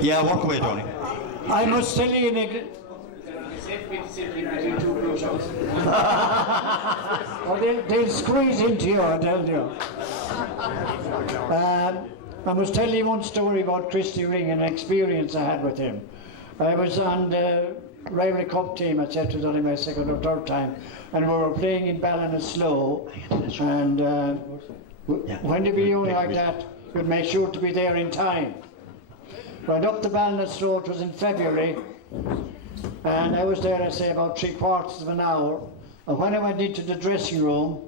Yeah, walk away, Donie. I must tell you, they'll squeeze into you, I tell you. I must tell you one story about Christy Ring, an experience I had with him. I was on the Railway Cup team, I said it was only my second or third time, and we were playing in Ballinasloe, and when you be only like that, you'd make sure to be there in time. Went up to Ballinasloe, it was in February, and I was there, I say, about 3/4 of an hour, and when I went into the dressing room,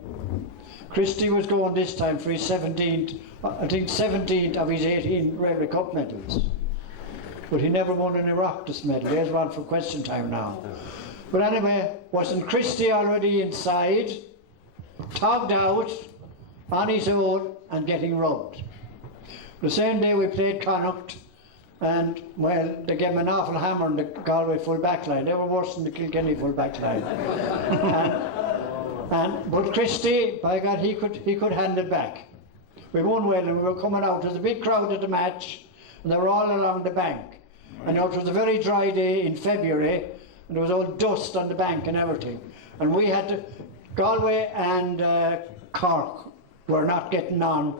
Christy was going this time for his 17th, I think 17th of his 18 Railway Cup medals. But he never won an Oireachtas medal. There's one for question time now. But anyway, wasn't Christy already inside, togged out, on his own, and getting rubbed? The same day we played Connacht, and well, they gave him an awful hammer in the Galway full back line. They were worse than the Kilkenny full back line. But Christy, by God, he could hand it back. We won well, and we were coming out. There was a big crowd at the match, and they were all along the bank. And it was a very dry day in February, and there was all dust on the bank and everything. And we had to, Galway and Cork were not getting on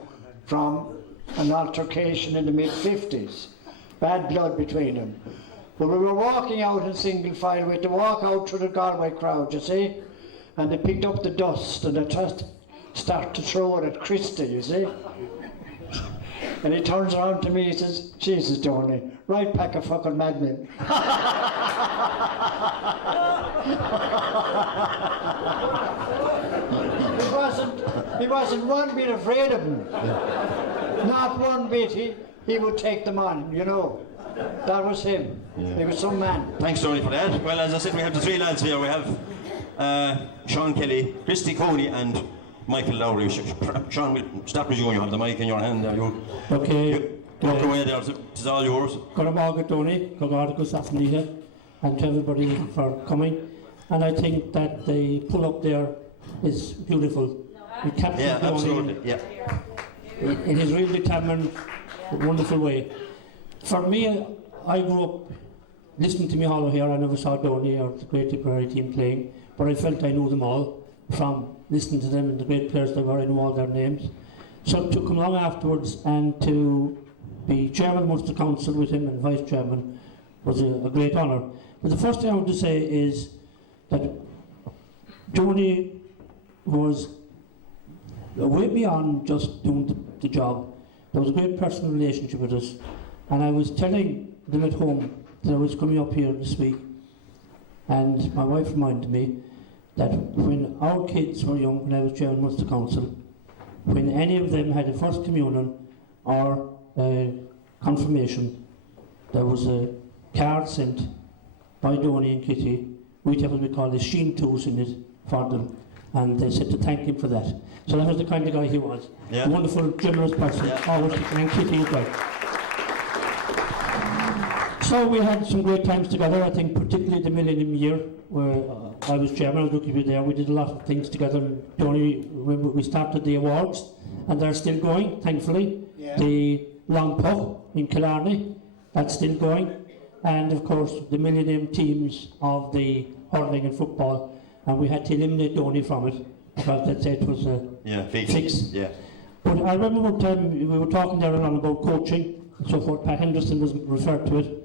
from an altercation in the mid-50s. Bad blood between them. But we were walking out in single file. We had to walk out through the Galway crowd, you see. And they picked up the dust and they just start to throw it at Christy, you see. And he turns around to me, he says, "Jesus, Donie, right pack of fucking madmen." He wasn't one bit afraid of him. Not one bit. He would take them on, you know. That was him. He was some man. Thanks, Donie, for that. Well, as I said, we have the three lads here. We have Sean Kelly, Christy Coney, and Michael Lowry. Sean, we'll start with you. You have the mic in your hand there. Okay. Walk away there. It's all yours. Good morning, Donie. Good afternoon, and to everybody for coming. And I think that the pull up there is beautiful. It captures yeah, absolutely. Yeah. In his real determined, wonderful way. For me, I grew up listening to me hollow here. I never saw Donie or the great Tipperary team playing, but I felt I knew them all from listening to them and the great players they were. I knew all their names. So to come along afterwards and to be chairman of Munster Council with him and vice chairman was a great honour. But the first thing I want to say is that Donie was way beyond just doing the job. There was a great personal relationship with us, and I was telling them at home that I was coming up here this week, and my wife reminded me that when our kids were young, when I was chairman of Munster Council, when any of them had a first communion or confirmation, there was a card sent by Donie and Kitty. We'd have what we call a sheen toos in it for them, and they said to thank him for that. So that was the kind of guy he was. Yeah. A wonderful, generous person. Yeah. Always, and Kitty as well. So we had some great times together. I think particularly the Millennium Year, where I was chairman. I was looking at you there. We did a lot of things together. Donie, we started the awards, and they're still going, thankfully. Yeah. The Long Puck in Killarney, that's still going. And of course, the Millennium teams of the hurling and football. And we had to eliminate Donie from it, because that it was a fix. Yeah. But I remember one time we were talking there along about coaching and so forth. Pat Henderson has referred to it.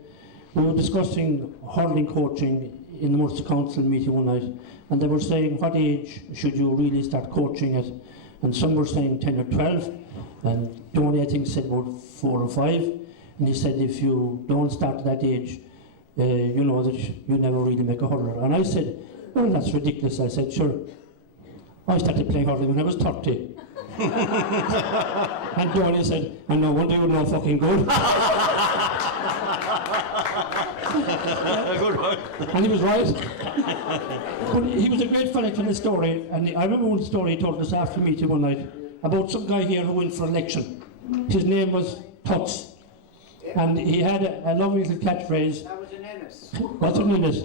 We were discussing hurling coaching in the Munster Council meeting one night, and they were saying, what age should you really start coaching at? And some were saying 10 or 12, and Donie, I think, said about 4 or 5. And he said, if you don't start at that age, you know that you never really make a hurler. And I said, well, that's ridiculous. I said, sure. I started playing hurling when I was 30. And Donie said, and no wonder you're no fucking good. Good one. And he was right. But he was a great fella telling a story, and I remember one story he told us after the meeting one night about some guy here who went for election. His name was Tuts. And he had a lovely little catchphrase. That was in Ennis. What's in Ennis?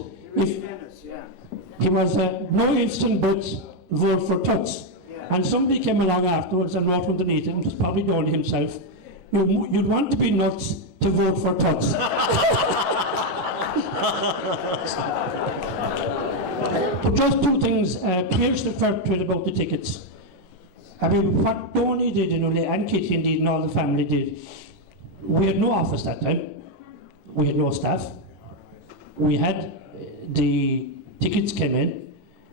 He was no ifs and buts, vote for Tuts. Yeah. And somebody came along afterwards and wrote underneath it, it was probably Donie himself, you'd want to be nuts to vote for Tuts. But just two things. Pierce referred to it about the tickets. I mean, what Donie did, and Kitty indeed, and all the family did. We had no office that time. We had no staff. We had the tickets came in,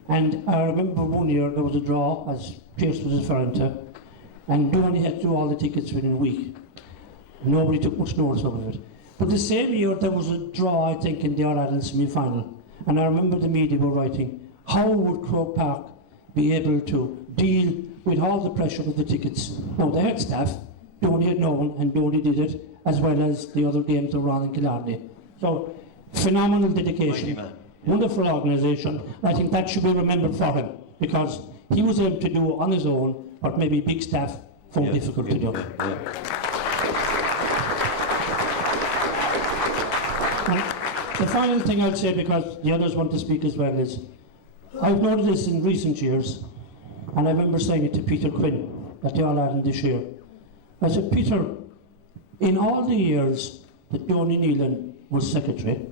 and I remember one year there was a draw, as Pierce was referring to, and Donie had to do all the tickets within a week. Nobody took much notice of it. But the same year there was a draw, I think, in the All-Ireland semi-final. And I remember the media were writing, how would Croke Park be able to deal with all the pressure of the tickets? Now, they had staff, Donie had no one, and Donie did it, as well as the other games that were on in Killarney. So, phenomenal dedication, wonderful organisation. I think that should be remembered for him, because he was able to do on his own what maybe big staff found difficult to do. And the final thing I'll say, because the others want to speak as well, is I've noted this in recent years, and I remember saying it to Peter Quinn at the All-Ireland this year. I said, Peter, in all the years that Donie Nealon was secretary,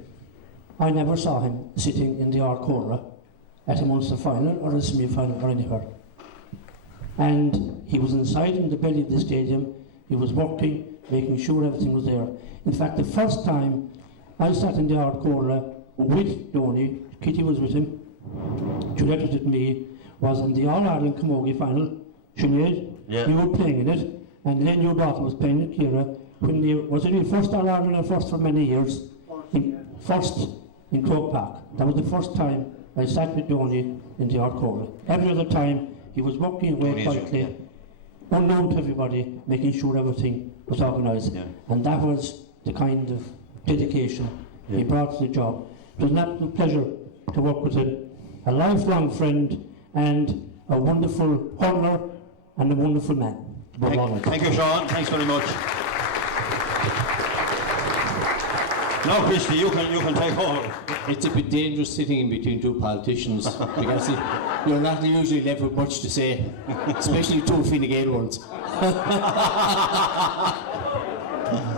I never saw him sitting in the Ardcora at a Munster final or a semi-final or anywhere. And he was inside in the belly of the stadium, he was working, making sure everything was there. In fact, the first time I sat in the Ardcora with Donie, Kitty was with him, Juliet was with me, was in the All-Ireland Camogie final. Sinead, you were playing in it, and Len, your daughter, was playing in Kira. When was it your first All-Ireland or first for many years? First in Croke Park. That was the first time I sat with Donie in the Ardcora. Every other time he was walking away quietly, unknown to everybody, making sure everything was organised. And that was the kind of dedication he brought to the job. It was an absolute pleasure to work with him, a lifelong friend and a wonderful hurler and a wonderful man. Thank you, Sean. Thanks very much. Now, Christy, you can take over. It's a bit dangerous sitting in between two politicians because you're not usually left with much to say, especially two Fine Gael ones.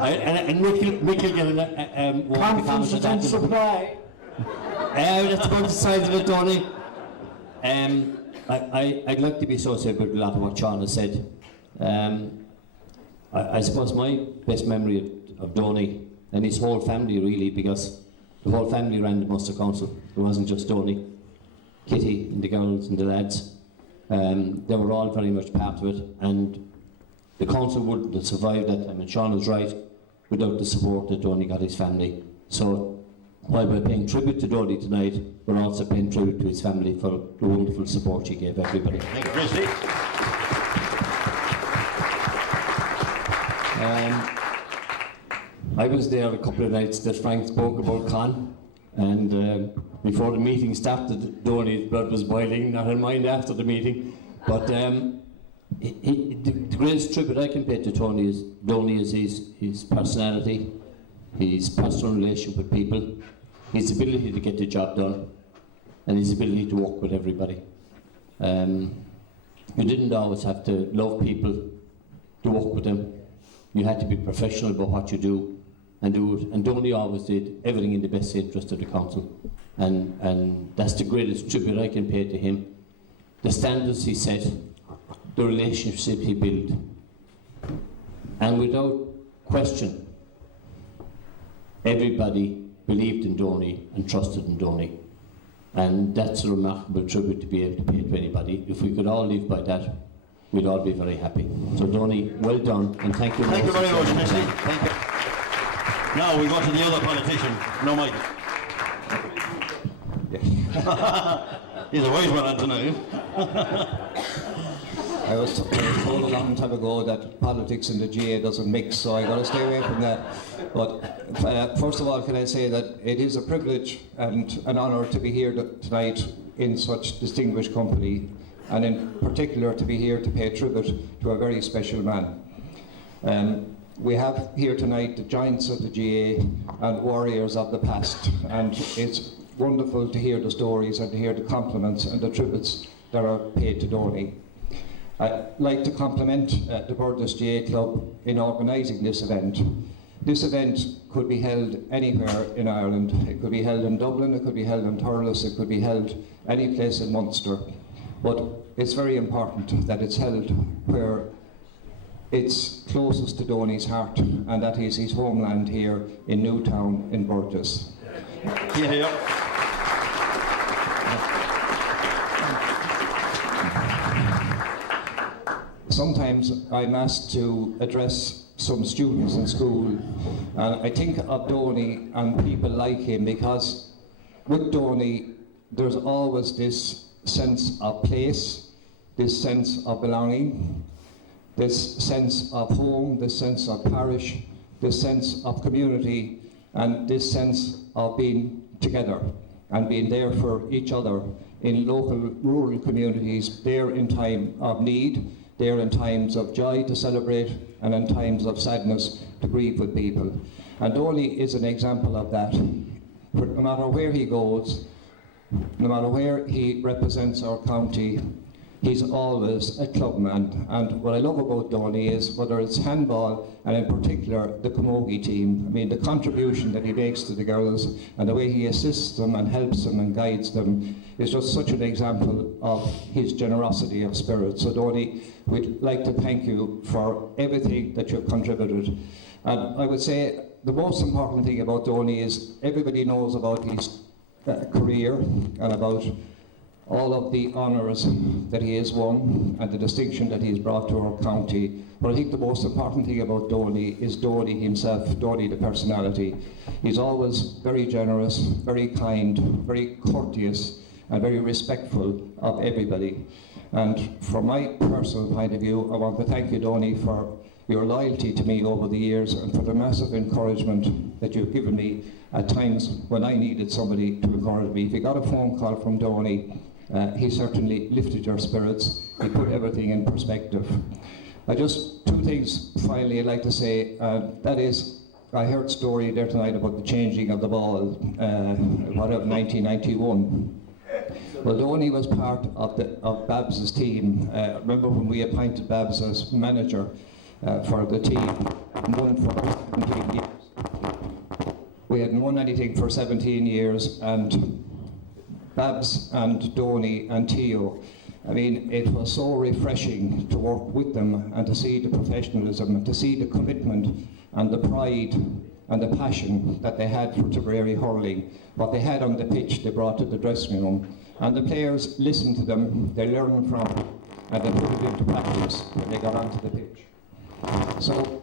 And Michael get Conference and supply. That's about the size of it, Donie. I'd like to be associated with a lot of what Sean has said. I suppose my best memory of Donie and his whole family, really, because the whole family ran the Munster Council. It wasn't just Donie. Kitty and the girls and the lads. They were all very much part of it, and the council wouldn't have survived that. I mean, Sean was right, without the support that Donie got his family. So, while we're paying tribute to Donie tonight, we're also paying tribute to his family for the wonderful support he gave everybody. Thank you, Christy. I was there a couple of nights that Frank spoke about Con, and before the meeting started, Donie's blood was boiling, not in mind after the meeting. But the greatest tribute I can pay to Donie is his personality, his personal relationship with people, his ability to get the job done, and his ability to work with everybody. You didn't always have to love people to work with them. You had to be professional about what you do and do it. And Donie always did everything in the best interest of the council. And that's the greatest tribute I can pay to him. The standards he set, the relationships he built. And without question, everybody believed in Donie and trusted in Donie. And that's a remarkable tribute to be able to pay to anybody. If we could all live by that, we'd all be very happy. So Donie, well done, and thank you. Thank you very much, Christy. Thank you. Now we go to the other politician. No, Mike. He's a wise one on tonight. I was told a long time ago that politics and the GA doesn't mix, so I got to stay away from that. But first of all, can I say that it is a privilege and an honour to be here tonight in such distinguished company, and in particular to be here to pay tribute to a very special man. We have here tonight the giants of the GA and warriors of the past, and it's wonderful to hear the stories and to hear the compliments and the tributes that are paid to Donie. I'd like to compliment the Birdless GA Club in organising this event. This event could be held anywhere in Ireland. It could be held in Dublin, it could be held in Thurles, it could be held any place in Munster. But it's very important that it's held where it's closest to Donie's heart, and that is his homeland here in Newtown in Burgess. Yeah. Sometimes I'm asked to address some students in school, and I think of Donie and people like him, because with Donie there's always this sense of place, this sense of belonging, this sense of home, this sense of parish, this sense of community, and this sense of being together and being there for each other in local rural communities, there in time of need, there in times of joy to celebrate, and in times of sadness to grieve with people. And Donie is an example of that. No matter where he goes, no matter where he represents our county, he's always a clubman. And what I love about Donie is, whether it's handball, and in particular the camogie team, I mean the contribution that he makes to the girls and the way he assists them and helps them and guides them is just such an example of his generosity of spirit. So Donie, we'd like to thank you for everything that you've contributed. And I would say the most important thing about Donie is everybody knows about his career and about all of the honours that he has won and the distinction that he's brought to our county. But I think the most important thing about Donie is Donie himself, Donie the personality. He's always very generous, very kind, very courteous, and very respectful of everybody. And from my personal point of view, I want to thank you, Donie, for your loyalty to me over the years and for the massive encouragement that you've given me at times when I needed somebody to encourage me. If you got a phone call from Donie, he certainly lifted your spirits. He put everything in perspective. Just two things finally I'd like to say. That is, I heard a story there tonight about the changing of the ball, whatever, 1991. Well, Donie was part of Babs's team. Remember when we appointed Babs as manager for the team, won for 17 years. We hadn't won anything for 17 years, and Babs and Donie and Theo, I mean, it was so refreshing to work with them and to see the professionalism and to see the commitment and the pride and the passion that they had for Tipperary hurling. What they had on the pitch, they brought to the dressing room. And the players listened to them, they learned from it, and they put it into practice when they got onto the pitch. So,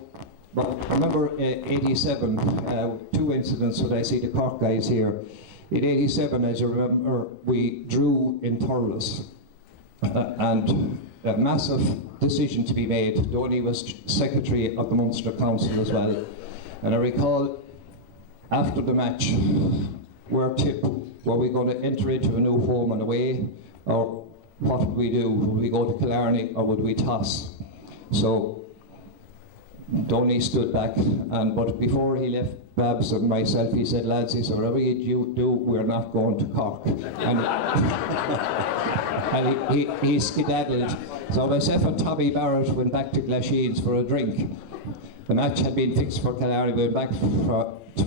but I remember 87, two incidents that I see the Cork guys here. In 87, as you remember, we drew in Thurles, and a massive decision to be made. Donie was secretary of the Munster Council as well. And I recall after the match, were we going to enter into a new home and away, or what would we do? Would we go to Killarney or would we toss? So Donie stood back, but before he left Babs and myself, he said, lads, he said, whatever you do, we're not going to Cork. And he skedaddled. So myself and Tommy Barrett went back to Glasheen's for a drink. The match had been fixed for Killarney, we went back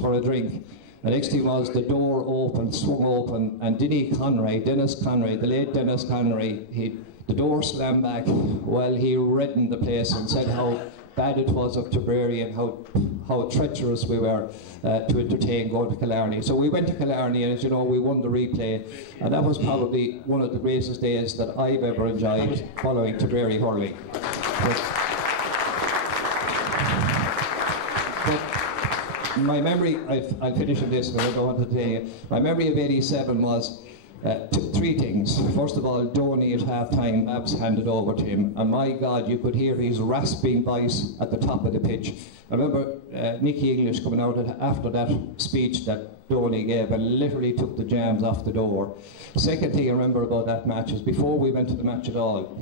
for a drink. The next thing was the door opened, swung open, and Dennis Conray, the late Dennis Conray, the door slammed back. Well, he reddened the place and said how bad it was of Tipperary and how treacherous we were to entertain going to Killarney. So we went to Killarney, and as you know, we won the replay, and that was probably one of the greatest days that I've ever enjoyed following Tipperary hurling. But my memory, I'll finish with this, but I don't want to tell you. My memory of 87 was three things. First of all, Donie at half-time, Babs handed over to him, and my God, you could hear his rasping voice at the top of the pitch. I remember Nicky English coming out after that speech that Donie gave and literally took the jams off the door. Second thing I remember about that match is before we went to the match at all,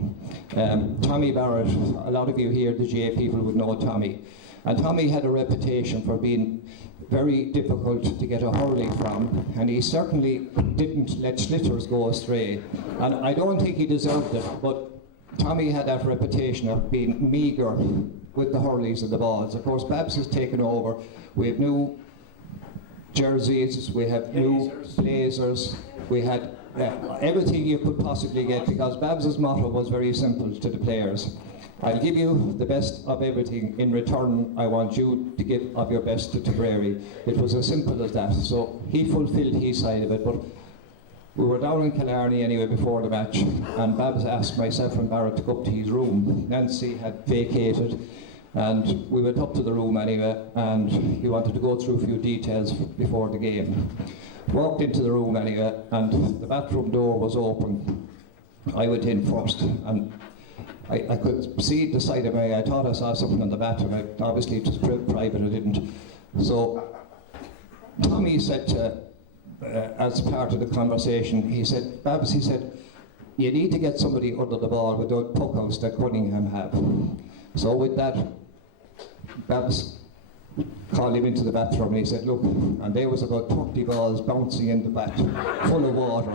Tommy Barrett, a lot of you here, the GA people would know Tommy, and Tommy had a reputation for being very difficult to get a hurling from, and he certainly didn't let slitters go astray. And I don't think he deserved it, but Tommy had that reputation of being meagre with the hurleys and the balls. Of course, Babs has taken over. We have new jerseys, we have new blazers, we had everything you could possibly get, because Babs's motto was very simple to the players. I'll give you the best of everything. In return, I want you to give of your best to Tipperary. It was as simple as that. So he fulfilled his side of it. But we were down in Killarney anyway before the match, and Babs asked myself and Barrett to go up to his room. Nancy had vacated, and we went up to the room anyway, and he wanted to go through a few details before the game. Walked into the room anyway, and the bathroom door was open. I went in first, and I could see the side of my eye. I thought I saw something on the bathroom. Obviously it was private, I didn't. So Tommy said to, as part of the conversation, he said, Babs, he said, you need to get somebody under the ball with those puckouts that Cunningham have. So with that, Babs called him into the bathroom and he said, look, and there was about 30 balls bouncing in the bat, full of water.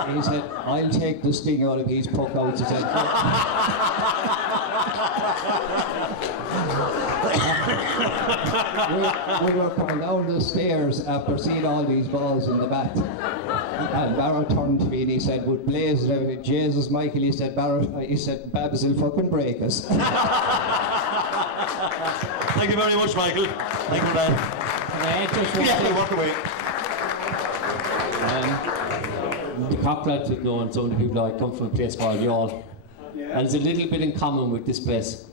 And he said, I'll take the sting out of his puckouts. He said, we were coming down the stairs after seeing all these balls in the bat. And Barrett turned to me and he said, with blazes and everything, Jesus, Michael, he said, Babs will fucking break us. Thank you very much, Michael. Thank you, Dan. Walk away. The Cockrell to know, and some of the people I come from a place called Youghal. And there's a little bit in common with this place,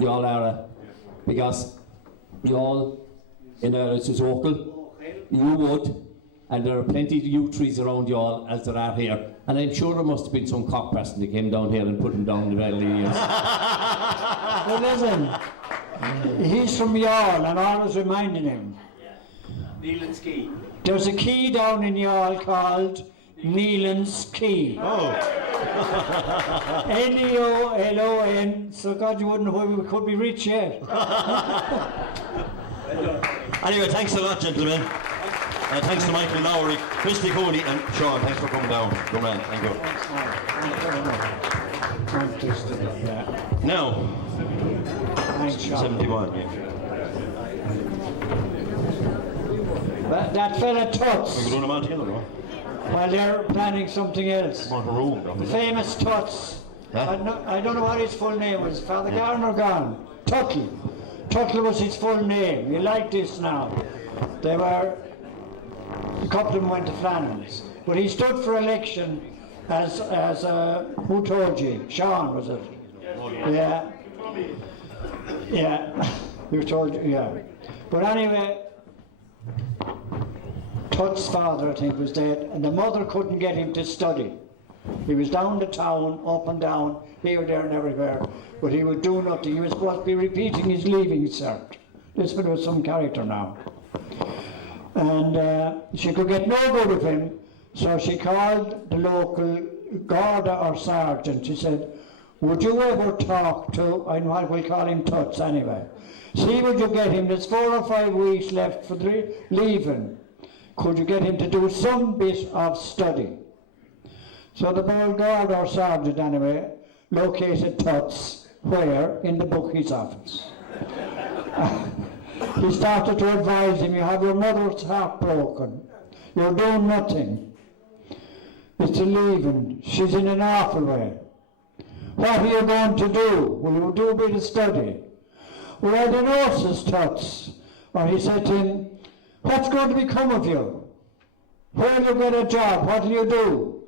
Youghal Ara, because Youghal in Ireland is local, you would, and there are plenty of yew trees around Youghal as there are here. And I'm sure there must have been some cock person that came down here and put them down the early years. Well, listen, he's from Youghal, and I was reminding him. Nealon's Key. There's a key down in Youghal called Nealon's Key. Oh. Neolon, so God, you wouldn't know where we could be rich yet. Anyway, thanks a lot, gentlemen. Thanks to Michael Lowry, Christy Coney, and Sean. Thanks for coming down. Good man. Thank you. Now, Thanks, Sean. 71. Yeah. That fella We Tuts, could do them all together, no? well, they're planning something else. Want a room, don't The we? famous Tuts. Huh? I don't know what his full name was. Father Garner gone. Tuttle. Tuttle was his full name. You like this now. A couple of them went to Flannan's. But he stood for election as who told you? Sean, was it? Yeah. Yeah. You told you, yeah. But anyway, Tut's father, I think, was dead, and the mother couldn't get him to study. He was down the town, up and down, here, there and everywhere, but he would do nothing. He was supposed to be repeating his leaving cert. This one was some character now. And she could get no good of him, so she called the local Garda or sergeant. She said, would you ever talk to, I know what we'll call him Tuts anyway, see would you get him, there's 4 or 5 weeks left for the leaving, could you get him to do some bit of study? So the bold guard or sergeant anyway located Tuts, where? In the bookie's office. He started to advise him, you have your mother's heart broken, you're doing nothing, it's a leaving, she's in an awful way. What are you going to do? Will you do a bit of study? Well, I don't know, says Tuts. Or he said to him, what's going to become of you? Where will you get a job? What will you do?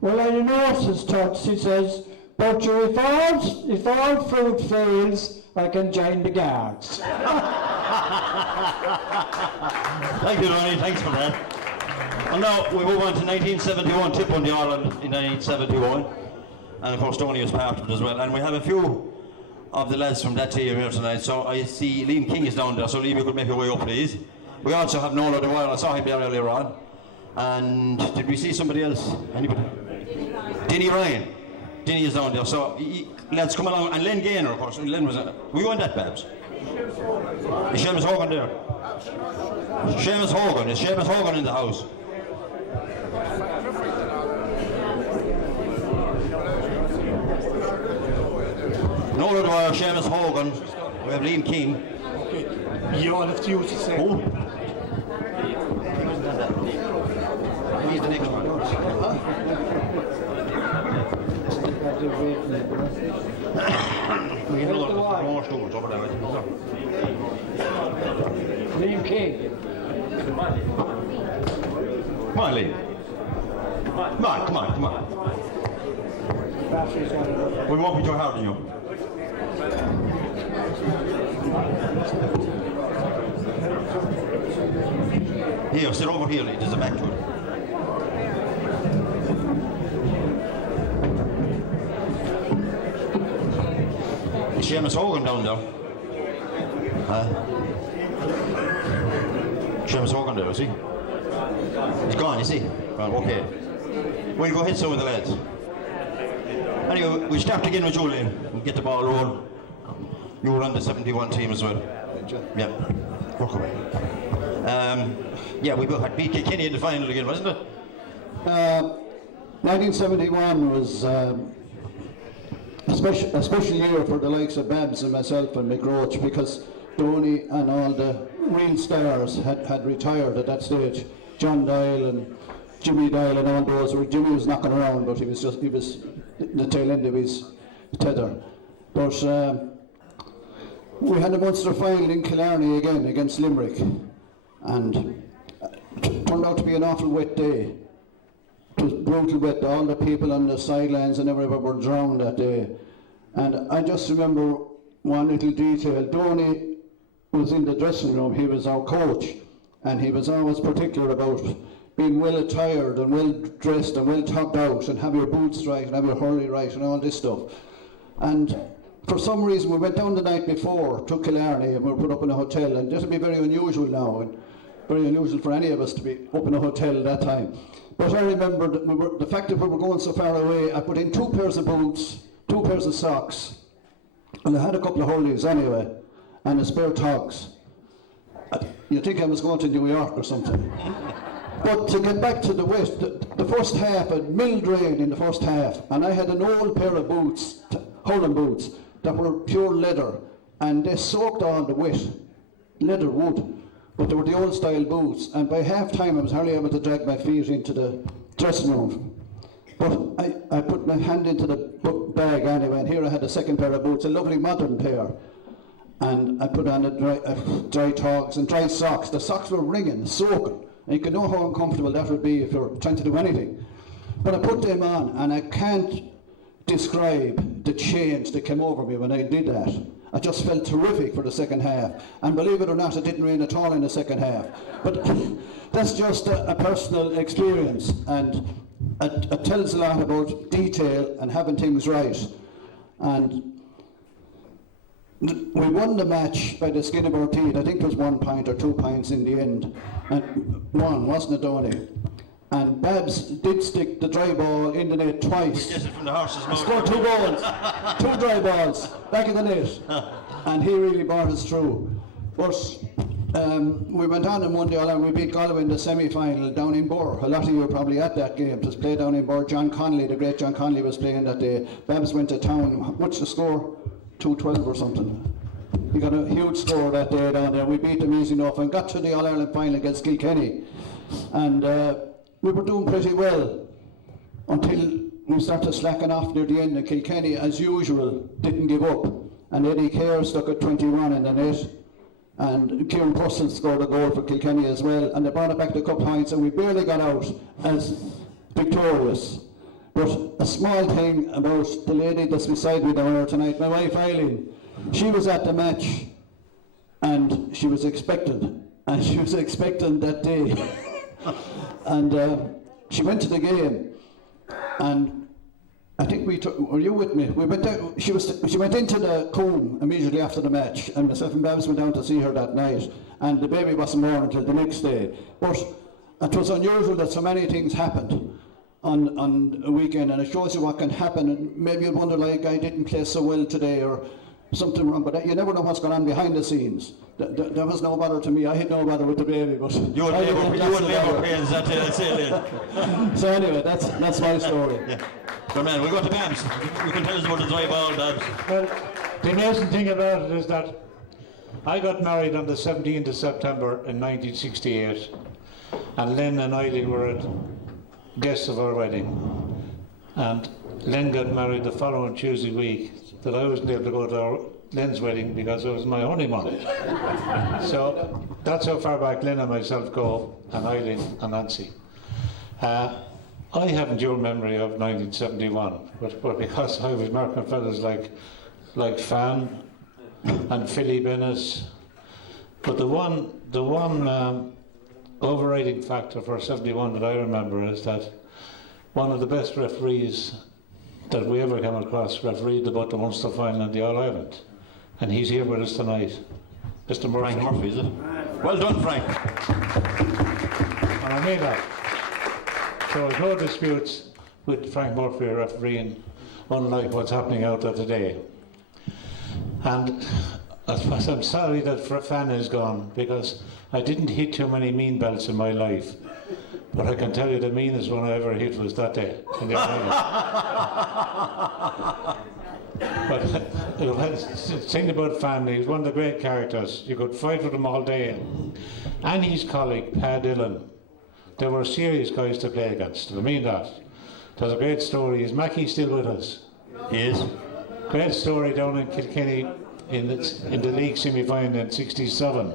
Well, I don't know, says Tuts. He says, but if all fruit fails, I can join the guards. Thank you, Ronnie. Thanks for that. Well, now we move on to 1971, Tip won the Ireland in 1971. And of course Donie was part of it as well. And we have a few of the lads from that team here tonight. So I see Liam King is down there, so Liam, you could make your way up, please. We also have Nolan the Wild. I saw him there earlier on. And did we see somebody else? Anybody? Denny Ryan. Denny is down there. So lads, come along. And Len Gaynor, of course. Len was. Were you on that, Babs? Is Seamus Hogan there? Seamus Hogan. Is Seamus Hogan in the house? Nolan the Wild Seamus Hogan. We have Liam King. Okay. You all have to use the same. Oh. He's the next one. We can do more stories over there. Liam King. Come on, Liam. Come on. We won't be too hard on you. Here, sit over here, Lee. There's a back to it. Is Seamus Hogan down there? Seamus Hogan there, is he? He's gone, is he? Well, okay. We'll go hit some with the lads. Anyway, we'll start again with you, Liam. We'll get the ball rolling. You were on the 71 team as well. Yeah. Work away. Yeah, we both had beat Kilkenny in the final again, wasn't it? 1971 was a special year for the likes of Babs and myself and McRoach, because Donie and all the real stars had retired at that stage. John Doyle and Jimmy Doyle and all those. Jimmy was knocking around, but he was the tail end of his tether. But we had a Munster final in Killarney again against Limerick, and it turned out to be an awful wet day. It was brutal wet. All the people on the sidelines and everywhere were drowned that day. And I just remember one little detail. Donie was in the dressing room. He was our coach, and he was always particular about being well attired and well dressed and well tucked out, and have your boots right and have your hurley right and all this stuff. And for some reason we went down the night before to Killarney and we were put up in a hotel, and this would be very unusual now, and very unusual for any of us to be up in a hotel at that time. But I remember that the fact that we were going so far away, I put in 2 pairs of boots, 2 pairs of socks, and I had a couple of hurleys anyway, and a spare togs. You'd think I was going to New York or something. But to get back to the West, the first half, it milled rain in the first half, and I had an old pair of boots, Holland boots, that were pure leather, and they soaked all the wet leather wood, but they were the old style boots, and by half time I was hardly able to drag my feet into the dressing room. But I put my hand into the bag anyway, and here I had a second pair of boots, a lovely modern pair, and I put on dry togs and dry socks. The socks were wringing, soaking, and you could know how uncomfortable that would be if you're trying to do anything. But I put them on, and I can't describe the change that came over me when I did that. I just felt terrific for the second half, and believe it or not, it didn't rain at all in the second half. But that's just a personal experience, and it tells a lot about detail and having things right. And we won the match by the skin of our teeth. I think it was 1 point or 2 points in the end. And one, wasn't it, Donie? And Babs did stick the dry ball in the net twice. We get it from the horse's mouth. Scored 2 goals, 2 dry balls, back in the net. And he really brought us through. But we went on and won the All-Ireland. We beat Galway in the semi-final down in Burr. A lot of you were probably at that game. It was played down in Burr. John Connolly, the great John Connolly, was playing that day. Babs went to town. What's the score? 2-12 or something. He got a huge score that day down there. We beat them easy enough and got to the All-Ireland final against Kilkenny. And we were doing pretty well until we started slacking off near the end, and Kilkenny, as usual, didn't give up. And Eddie Kerr stuck at 21 in the net, and Kieran Purcell scored a goal for Kilkenny as well, and they brought it back to a couple points, and we barely got out as victorious. But a small thing about the lady that's beside me down here tonight, my wife Eileen, she was at the match, and she was expectant that day. And she went to the game, and I think were you with me? We went down, she went into the comb immediately after the match, and myself and Babs went down to see her that night, and the baby wasn't born until the next day. But it was unusual that so many things happened on a weekend, and it shows you what can happen. And maybe you wonder, like, I didn't play so well today, or something wrong, but you never know what's going on behind the scenes. That was no bother to me. I had no bother with the baby, but You would never pains that day. So anyway, that's my story. Yeah. Good man, we'll go to Babs. You can tell us about the dry ball, Babs. Well, The amazing thing about it is that I got married on the 17th of September in 1968, and Len and Eileen were guests of our wedding. And Len got married the following Tuesday week, that I wasn't able to go to Len's wedding because it was my honeymoon. So that's how far back Len and myself go, and Eileen and Nancy. I haven't your memory of 1971, but because I was marking fellas like Fan and Philly Bennett. But the one overriding factor for 71 that I remember is that one of the best referees that we ever came across refereed about the Munster final in the All-Ireland. And he's here with us tonight. Mr. Murphy. Frank Murphy, is it? Well done, Frank. And I mean that. So there's no disputes with Frank Murphy refereeing, unlike what's happening out there today. And I suppose I'm sorry that Fan is gone, because I didn't hit too many mean belts in my life. But I can tell you the meanest one I ever hit was that day. In the But the thing about family, he's one of the great characters. You could fight with him all day. And his colleague, Pa Dillon, they were serious guys to play against. I mean that. There's a great story. Is Mackie still with us? He is. Great story down in Kilkenny in the league semi-final in '67.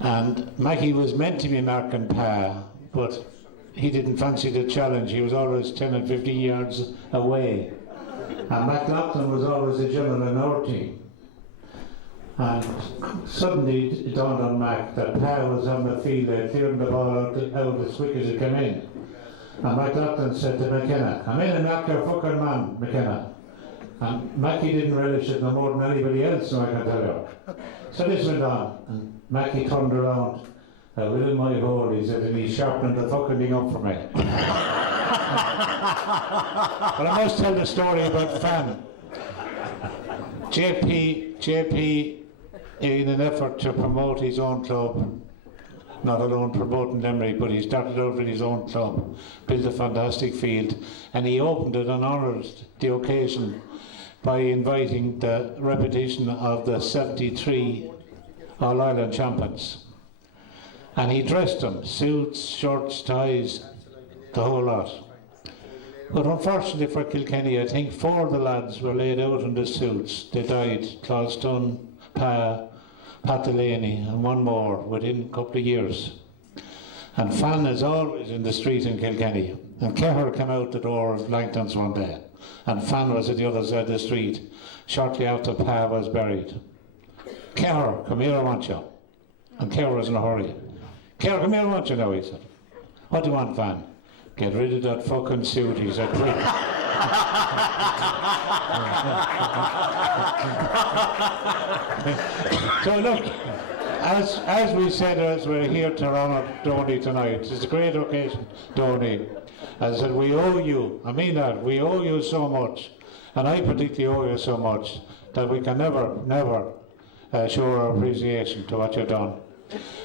And Mackie was meant to be marking Pa, but he didn't fancy the challenge. He was always 10 and 15 yards away. And McLaughlin was always the general in our team. And suddenly it dawned on Mac that Pa was on the field there, clearing the ball out as quick as it came in. And McLaughlin said to McKenna, "Come in and knock your fucking man, McKenna." And Mackie didn't relish it no more than anybody else, so I can tell you. So this went on, and Mackie turned around. "Within my hole," he said, and he sharpened the fucking thing up for me. But I must tell the story about Fan. JP, in an effort to promote his own club, not alone promoting Limerick, but he started out with his own club, built a fantastic field, and he opened it and honoured the occasion by inviting the repetition of the 73 All-Ireland champions. And he dressed them, suits, shorts, ties, the whole lot. But unfortunately for Kilkenny, I think 4 of the lads were laid out in the suits. They died, Claus Dunn, Pat Delaney, and one more within a couple of years. And Fan is always in the street in Kilkenny. And Cahir came out the door of Langton's one day, and Fan was at the other side of the street shortly after Pa was buried. "Cahir, come here, I want you." And Cahir was in a hurry. "Cahir, come here, I want you now," he said. "What do you want, Fan?" "Get rid of that fucking suit," he said, quick. So look, as we said, as we're here to honour Donie tonight, it's a great occasion, Donie. As I said, we owe you, I mean that, we owe you so much, and I particularly owe you so much, that we can never show our appreciation to what you've done.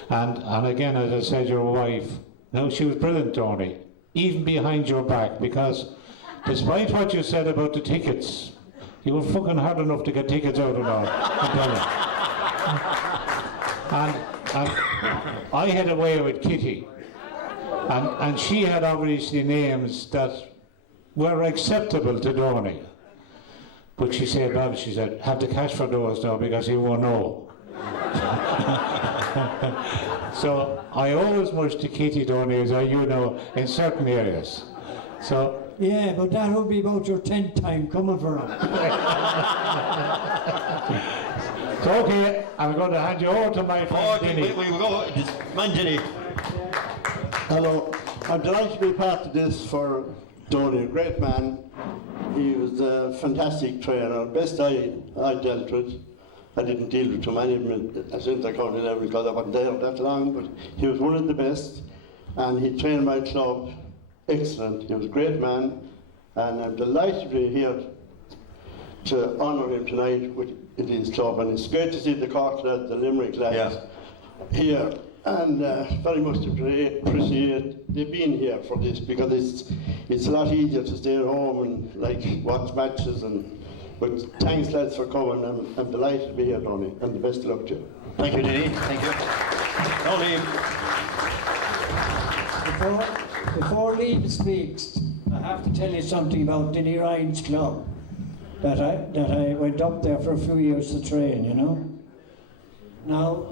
And again, as I said, your wife, no, she was brilliant, Donie, even behind your back, because despite what you said about the tickets, you were fucking hard enough to get tickets out and all. And I had a way with Kitty, and she had obviously names that were acceptable to Donie. But she said, "Bob," she said, "have the cash for those now because he won't know." So I owe as much to Kitty, Donie, as you know, in certain areas. So Yeah, but that would be about your 10th time coming for him. So okay, I'm going to hand you over to my friend Denny. We will go. Man, Denny. Hello, I'm delighted to be part of this for Donie, a great man. He was a fantastic trainer, best I dealt with. I didn't deal with too many of them since I counted level because I wasn't there that long, but he was one of the best, and he trained my club excellent. He was a great man, and I'm delighted to be here to honour him tonight with his club, and it's great to see the Cork lads, the Limerick lads here, and very much appreciate they being here for this, because it's a lot easier to stay at home and like watch matches and But thanks, lads, for coming. I'm delighted to be here, Donie, and the best of luck to you. Thank you, Dini. Thank you. Donie. Before Liam speaks, I have to tell you something about Dinny Ryan's club. That I went up there for a few years to train, you know. Now,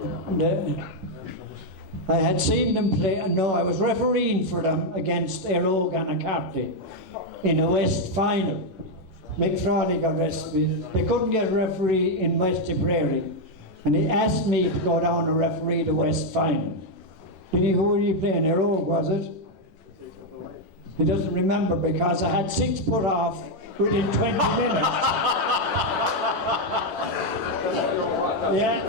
I had seen them play, no, I was refereeing for them against Erog and Acarty in a West final. Mick Frawley got arrested. They couldn't get a referee in West Tipperary, and he asked me to go down and referee the West final. Who were you playing? Erog, was it? He doesn't remember because I had 6 put off within 20 minutes. Yeah,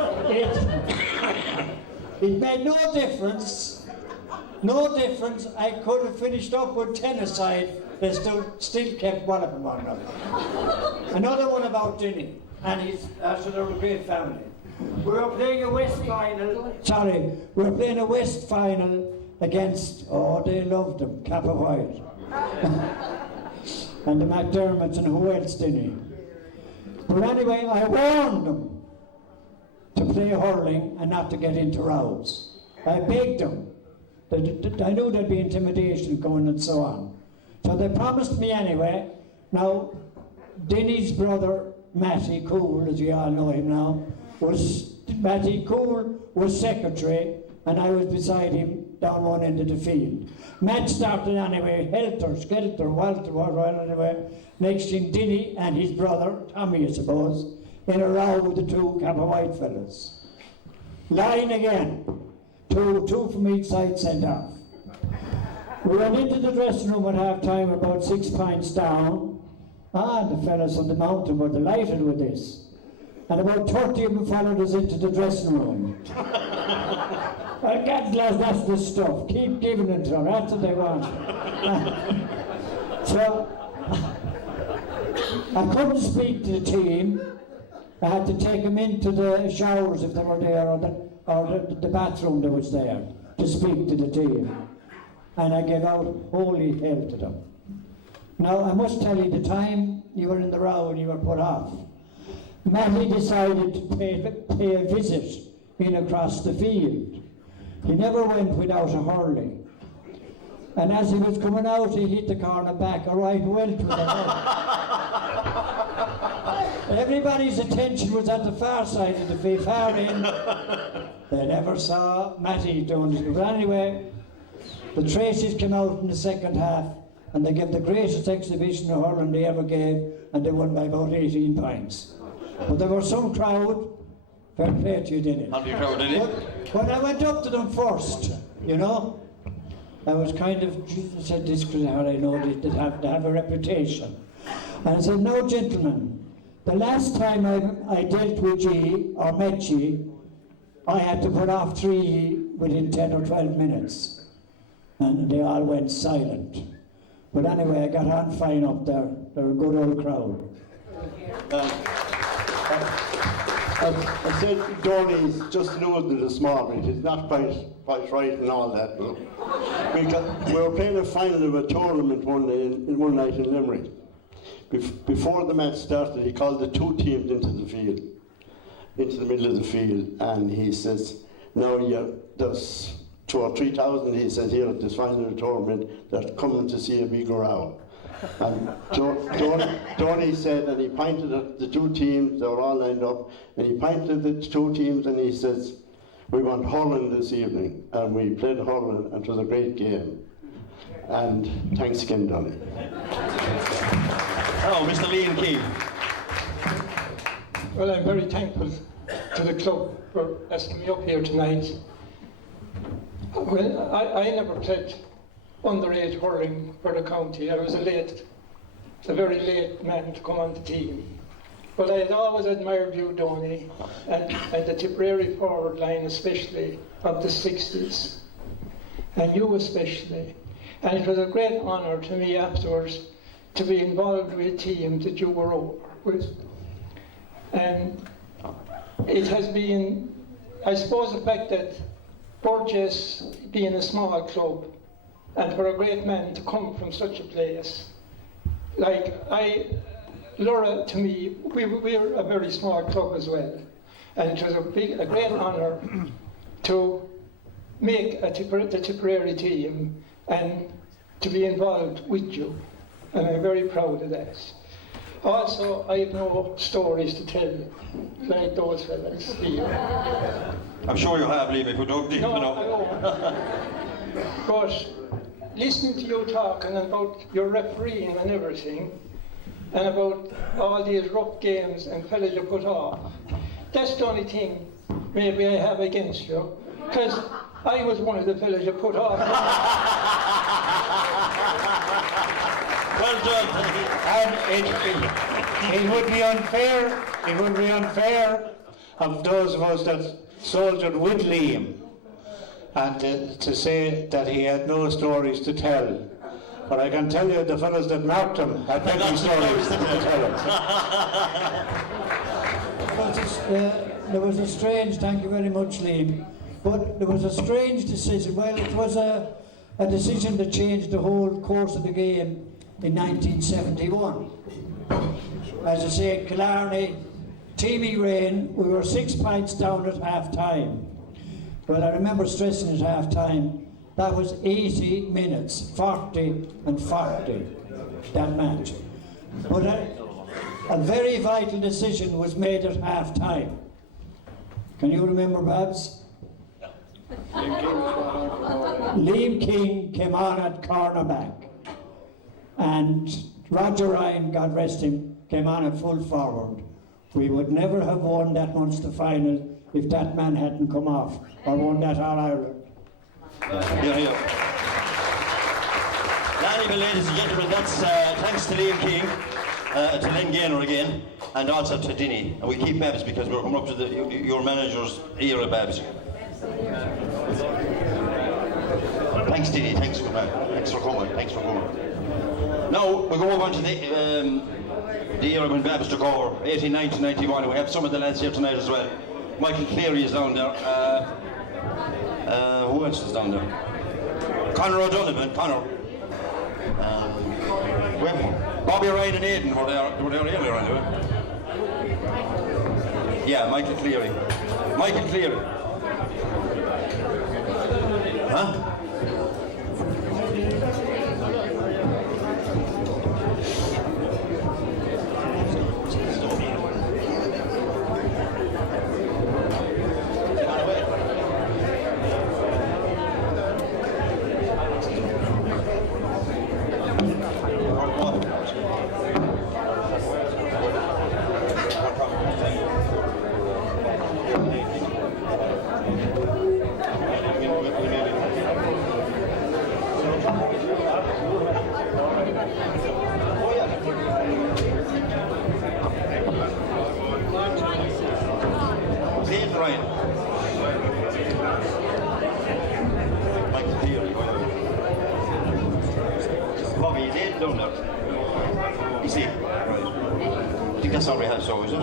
it made no difference. No difference. I could have finished up with 10 aside. They still kept walloping one another. Another one about Donie, and so they're a great family. We were playing a West final. Sorry, we were playing a West final against. Oh, they loved them. Kappa White. And the McDermotts and who else Donie. But anyway, I warned them to play hurling and not to get into rows. I begged them. I knew there'd be intimidation going and so on. So they promised me anyway. Now, Dinny's brother, Matty Cool, as you all know him now, Matty Cool was secretary, and I was beside him down one end of the field. Matt started anyway, helter, skelter, Walter was well anyway. Next thing, Dinny and his brother, Tommy I suppose, in a row with the 2 Kappa White fellas. Line again. Two from each side sent off. We went into the dressing room at half time about 6 pints down. The fellas on the mountain were delighted with this. And about 30 of them followed us into the dressing room. God, lads, that's the stuff. Keep giving it to them. That's what they want. So, I couldn't speak to the team. I had to take them into the showers if they were there, or the bathroom that was there, to speak to the team. And I gave out holy hell to them. Now, I must tell you, the time you were in the row and you were put off, Matty decided to pay a visit in across the field. He never went without a hurling. And as he was coming out, he hit the corner back, a right welt with the head. Everybody's attention was at the far side of the field, far end. They never saw Matty doing this. But anyway, the Tracy's came out in the second half, and they gave the greatest exhibition of hurling they ever gave, and they won by about 18 points. But there was some crowd. Fair play to you, didn't it? How did you crowd, did it? But I went up to them first, you know. I was kind of, I said this because how I know they have a reputation. And I said, no, gentlemen, the last time I dealt with ye, or met ye, I had to put off 3 within 10 or 12 minutes. And they all went silent. But anyway, I got on fine up there. They're a good old crowd. I said Donie's just losing the small bit. He's not quite right and all that. No? Because we were playing a final of a tournament one night in Limerick. Before the match started, he called the 2 teams into the field, into the middle of the field, and he says, now there's 2,000 or 3,000, he says, here at this final tournament, that coming to see a big row. And Donie said, and he pointed at the 2 teams, they were all lined up, and he pointed at the 2 teams and he says, we want hurling this evening. And we played hurling, and it was a great game. And thanks again, Donie. Hello, Mr. Liam Keane. Well, I'm very thankful to the club for asking me up here tonight. Well, I never played underage hurling for the county. I was a very late man to come on the team. But I had always admired you, Donie, and the Tipperary forward line especially of the 60s, and you especially. And it was a great honour to me afterwards to be involved with a team that you were over with. And it has been, I suppose, the fact that Burgess being a small club, and for a great man to come from such a place, like Laura, to me, we're a very small club as well. And it was a great honour to make the Tipperary team and to be involved with you. And I'm very proud of that. Also, I have no stories to tell like those fellas here. I'm sure you have, Liam, if we don't deep enough. No, but listening to you talking about your refereeing and everything, and about all these rough games and fellas you put off, that's the only thing maybe I have against you, because I was one of the fellas you put off. Well done. And it would be unfair. It would be unfair of those of us that soldiered with Liam, and to say that he had no stories to tell. But I can tell you, the fellas that marked him had many stories to tell him. There was a strange, thank you very much, Liam, but there was a strange decision. Well, it was a decision that changed the whole course of the game in 1971. As I say, Killarney, teamy rain, we were 6 points down at half time. Well, I remember stressing at half time, that was 80 minutes, 40 and 40, that match. But a very vital decision was made at half time. Can you remember, Babs? Liam King came on at cornerback, and Roger Ryan, God rest him, came on at full forward. We would never have won that Munster final if that man hadn't come off, or won that All-Ireland. Here. Anyway, ladies and gentlemen, that's thanks to Liam King, to Len Gaynor again, and also to Donie. And we keep Babs because we're coming up to your manager's era, Babs. Thanks, Donie. Thanks for coming. Thanks for coming. Now we go over on to the era when Babs took over, 89 to 91, and we have some of the lads here tonight as well. Michael Cleary is down there. Who else is down there? Conor O'Donovan. Conor. Bobby Ryan and Aidan were there earlier, anyway. Yeah, Michael Cleary. Michael Cleary. Huh? That's all we have, so is it?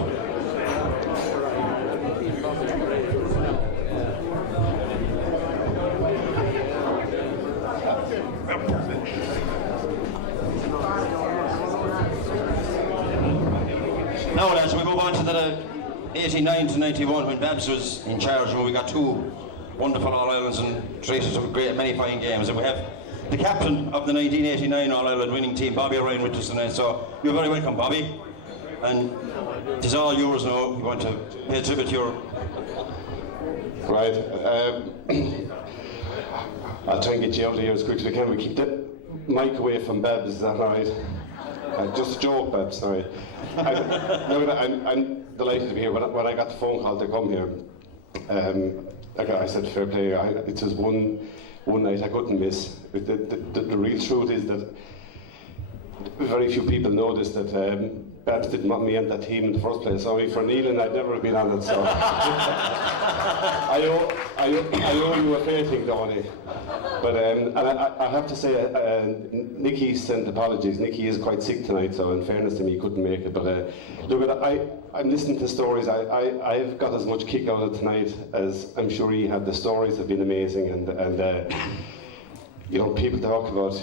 Now, lads, we move on to the 89 to 91 when Babs was in charge, and we got two wonderful All-Irelands and traces of many fine games. And we have the captain of the 1989 All-Ireland winning team, Bobby Ryan, with us tonight. So you're very welcome, Bobby. And it is all yours now. You want to pay tribute to your... Right. I'll try and get you out of here as quick as we can. We keep the mic away from Babs, is that right? Just a joke, Babs, sorry. I'm delighted to be here. When I got the phone call to come here, I said, fair play, it's just one night I couldn't miss. The real truth is that very few people know this, that Babs didn't want me on that team in the first place. Sorry for Nealon, I'd never have been on it, so I owe you a fair thing, Donie. But and I have to say, Nicky sent apologies. Nicky is quite sick tonight, so in fairness to me, he couldn't make it. But look, I'm listening to stories. I've got as much kick out of tonight as I'm sure he had. The stories have been amazing, and you know, people talk about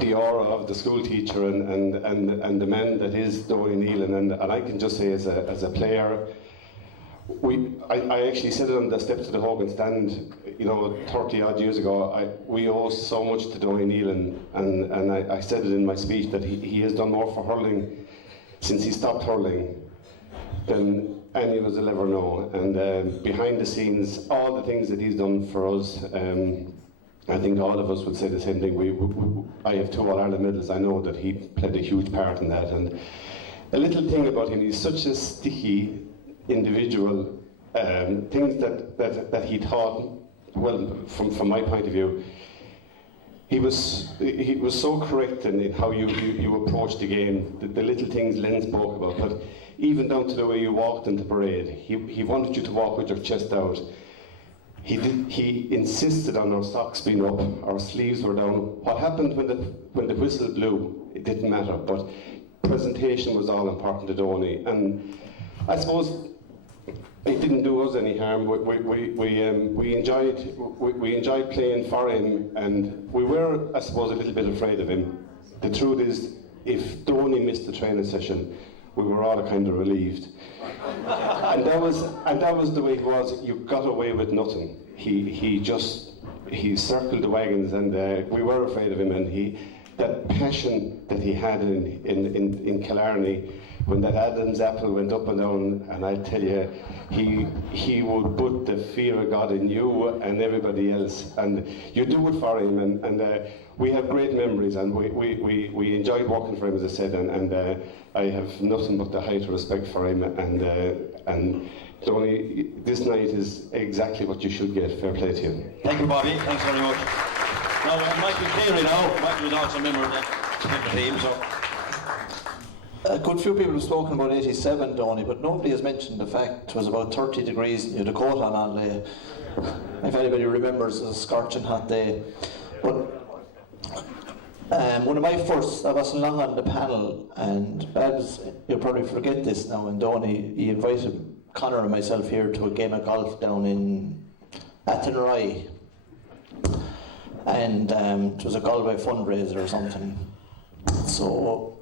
the aura of the school teacher and the man that is Donie Nealon, and I can just say as a player, I actually said it on the steps of the Hogan stand, you know, 30 odd years ago. We owe so much to Donie Nealon, and I said it in my speech that he has done more for hurling since he stopped hurling than any of us will ever know. And behind the scenes, all the things that he's done for us, I think all of us would say the same thing. I have 2 All-Ireland medals. I know that he played a huge part in that. And a little thing about him, he's such a sticky individual. Things that he taught, well, from my point of view, he was so correct in how you approach the game. The little things Len spoke about, but even down to the way you walked in the parade, he wanted you to walk with your chest out. He insisted on our socks being up, our sleeves were down. What happened when the whistle blew, it didn't matter, but presentation was all important to Donie. And I suppose it didn't do us any harm. We enjoyed playing for him, and we were, I suppose, a little bit afraid of him. The truth is, if Donie missed the training session, we were all kind of relieved. And that was the way he was. You got away with nothing. He circled the wagons, and we were afraid of him. And that passion that he had in Killarney, when that Adam's apple went up and down, and I tell you, he would put the fear of God in you and everybody else, and you do it for him, and we have great memories, and we enjoyed working for him, as I said, and I have nothing but the height of respect for him, and Donie, this night is exactly what you should get. Fair play to you. Thank you, Bobby. Thanks very much. Now, Michael Cleary Michael is also a member of the team, so. A good few people have spoken about 87, Donie, but nobody has mentioned the fact it was about 30 degrees and you had a coat on all day. If anybody remembers, it was a scorching hot day. But one of my first, I wasn't long on the panel, and Babs, you'll probably forget this now, and Donie, he invited Conor and myself here to a game of golf down in Athenry. And it was a Galway fundraiser or something. So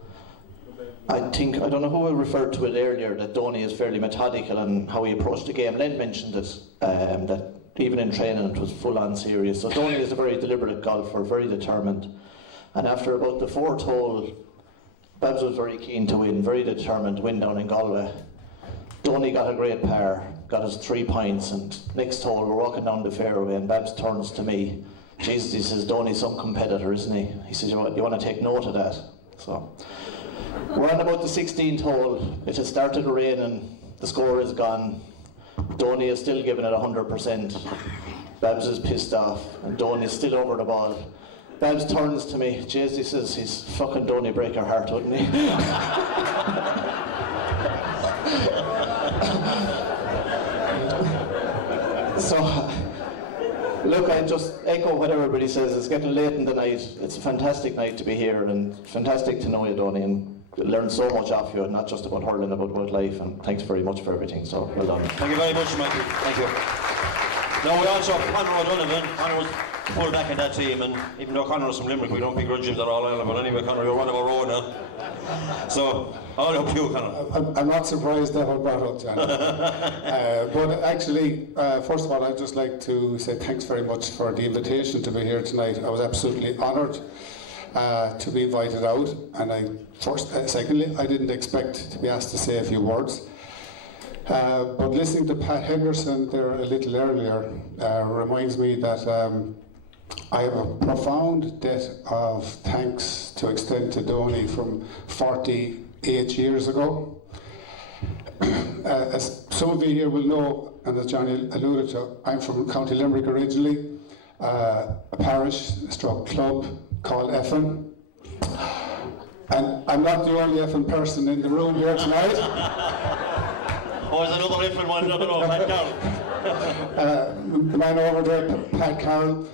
I don't know who referred to it earlier, that Donie is fairly methodical on how he approached the game. Len mentioned it, that even in training it was full on serious. So Donie is a very deliberate golfer, very determined. And after about the 4th hole, Babs was very keen to win, very determined to win down in Galway. Donie got a great par, got us 3 points, and next hole we're walking down the fairway and Babs turns to me. Jesus, he says, Donie's some competitor, isn't he? He says, you want to take note of that? So we're on about the 16th hole. It has started raining. The score is gone. Donie is still giving it 100%. Babs is pissed off, and Donie is still over the ball. Babs turns to me. Jesus, he says, he's fucking Donie break her heart, wouldn't he? So, look, I just echo what everybody says. It's getting late in the night. It's a fantastic night to be here, and fantastic to know you, Donie, and learn so much off you, not just about hurling, about life, and thanks very much for everything. So, well done. Thank you very much, Michael. Thank you. Now, we also have Conor O'Donovan. Conor was full back in that team, and even though Conor was from Limerick, we don't begrudge him that all Ireland, but anyway, Conor, you're one of our own now. So, all up to you, Conor. I'm not surprised that I brought up, John. But actually, first of all, I'd just like to say thanks very much for the invitation to be here tonight. I was absolutely honoured to be invited out, and secondly, I didn't expect to be asked to say a few words. But listening to Pat Henderson there a little earlier reminds me that I have a profound debt of thanks to extend to Donie from 48 years ago. As some of you here will know, and as Johnny alluded to, I'm from County Limerick originally, a parish stroke club called Effin. And I'm not the only Effin person in the room here tonight. Oh, there's another Effin one, I don't know, Pat Carroll. The man over there, Pat Carroll,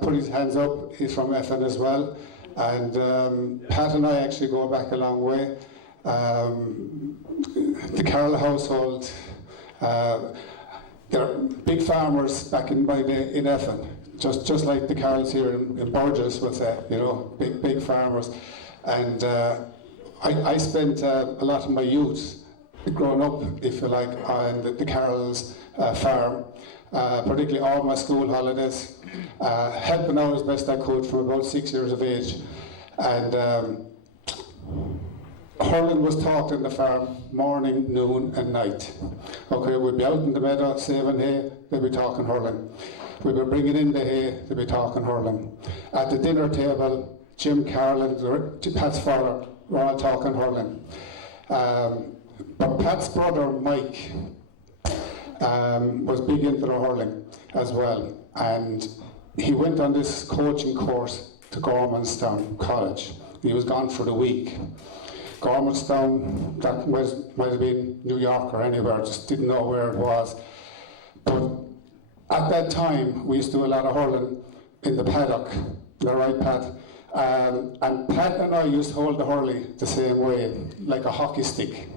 put his hands up. He's from Effin as well. And Pat and I actually go back a long way. The Carroll household, they're big farmers back in my day in Effin. just like the Carrolls here in Burgess would say, you know, big farmers. And I spent a lot of my youth growing up, if you like, on the Carrolls farm, particularly all my school holidays, helping out as best I could from about 6 years of age. And hurling was taught in the farm morning, noon and night. Okay, we'd be out in the meadow saving hay, they'd be talking hurling. We'd be bringing in the hay, they'd be talking hurling. At the dinner table, Jim Carroll, Pat's father, were all talking hurling. But Pat's brother, Mike, was big into the hurling as well. And he went on this coaching course to Gormanstown College. He was gone for the week. Gormanstown, that might have been New York or anywhere, just didn't know where it was. But at that time, we used to do a lot of hurling in the paddock, the right, Pat? And Pat and I used to hold the hurley the same way, like a hockey stick.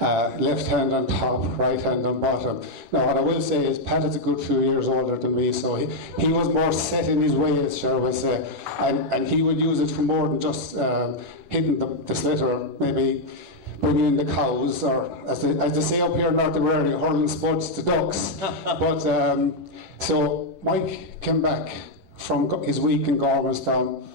Left hand on top, right hand on bottom. Now what I will say is Pat is a good few years older than me, so he was more set in his ways, shall we say, and he would use it for more than just hitting the slitter, maybe bringing in the cows, or as they say up here in North America, hurling spuds to ducks. But so Mike came back from his week in Gormanstown,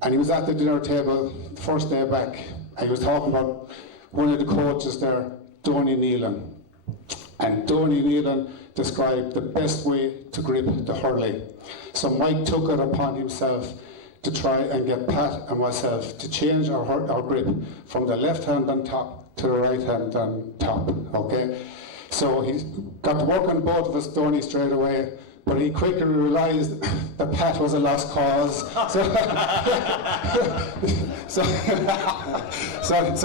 and he was at the dinner table the first day back, and he was talking about one of the coaches there, Donie Nealon. And Donie Nealon described the best way to grip the hurley. So Mike took it upon himself to try and get Pat and myself to change our grip from the left hand on top to the right hand on top, okay? So he got to work on both of us, Donie, straight away, but he quickly realised that Pat was a lost cause. So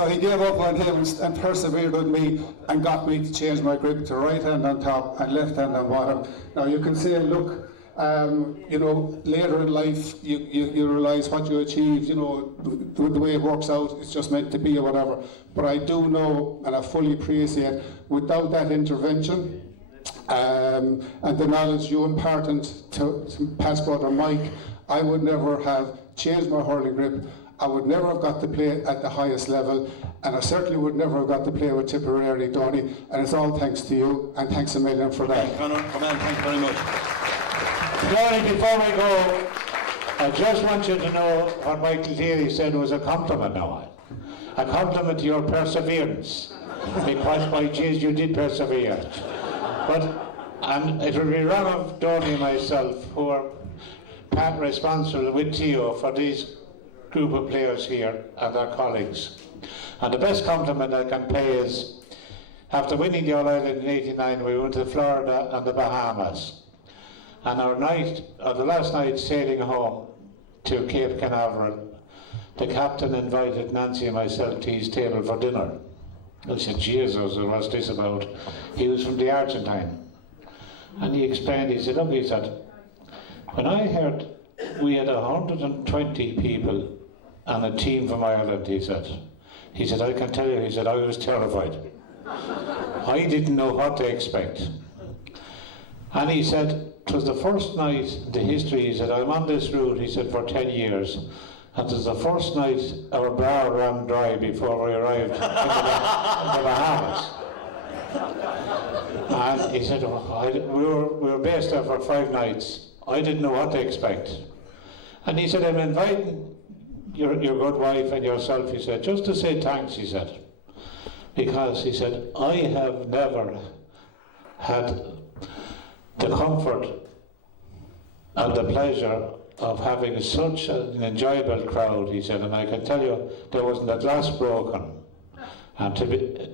he gave up on him and persevered with me and got me to change my grip to right hand on top and left hand on bottom. Now you can say, look, you know, later in life you realise what you achieved, you know, the way it works out, it's just meant to be or whatever. But I do know, and I fully appreciate, without that intervention, and the knowledge you imparted to Pat's brother Mike, I would never have changed my hurling grip. I would never have got to play at the highest level, and I certainly would never have got to play with Tipperary, Donie, and it's all thanks to you, and thanks a million for that. Conor, come on, thanks very much. Donie, before we go, I just want you to know what Michael Deary said was a compliment now. A compliment to your perseverance, because by Jesus you did persevere. And it will be wrong of Donie and myself, who are part responsible with Theo for these group of players here and their colleagues. And the best compliment I can pay is, after winning the All-Ireland in '89, we went to Florida and the Bahamas. And the last night sailing home to Cape Canaveral, the captain invited Nancy and myself to his table for dinner. I said, Jesus, what's this about? He was from the Argentine. And he explained, he said, look, he said, when I heard we had 120 people and a team from Ireland, he said, I can tell you, he said, I was terrified. I didn't know what to expect. And he said, it was the first night in the history, he said, I'm on this route, he said, for 10 years. And it was the first night our bar ran dry before we arrived in the Bahamas. And he said, we were based there for 5 nights. I didn't know what to expect. And he said, I'm inviting your good wife and yourself, he said, just to say thanks, he said. Because, he said, I have never had the comfort and the pleasure of having such an enjoyable crowd, he said, and I can tell you there wasn't a glass broken. And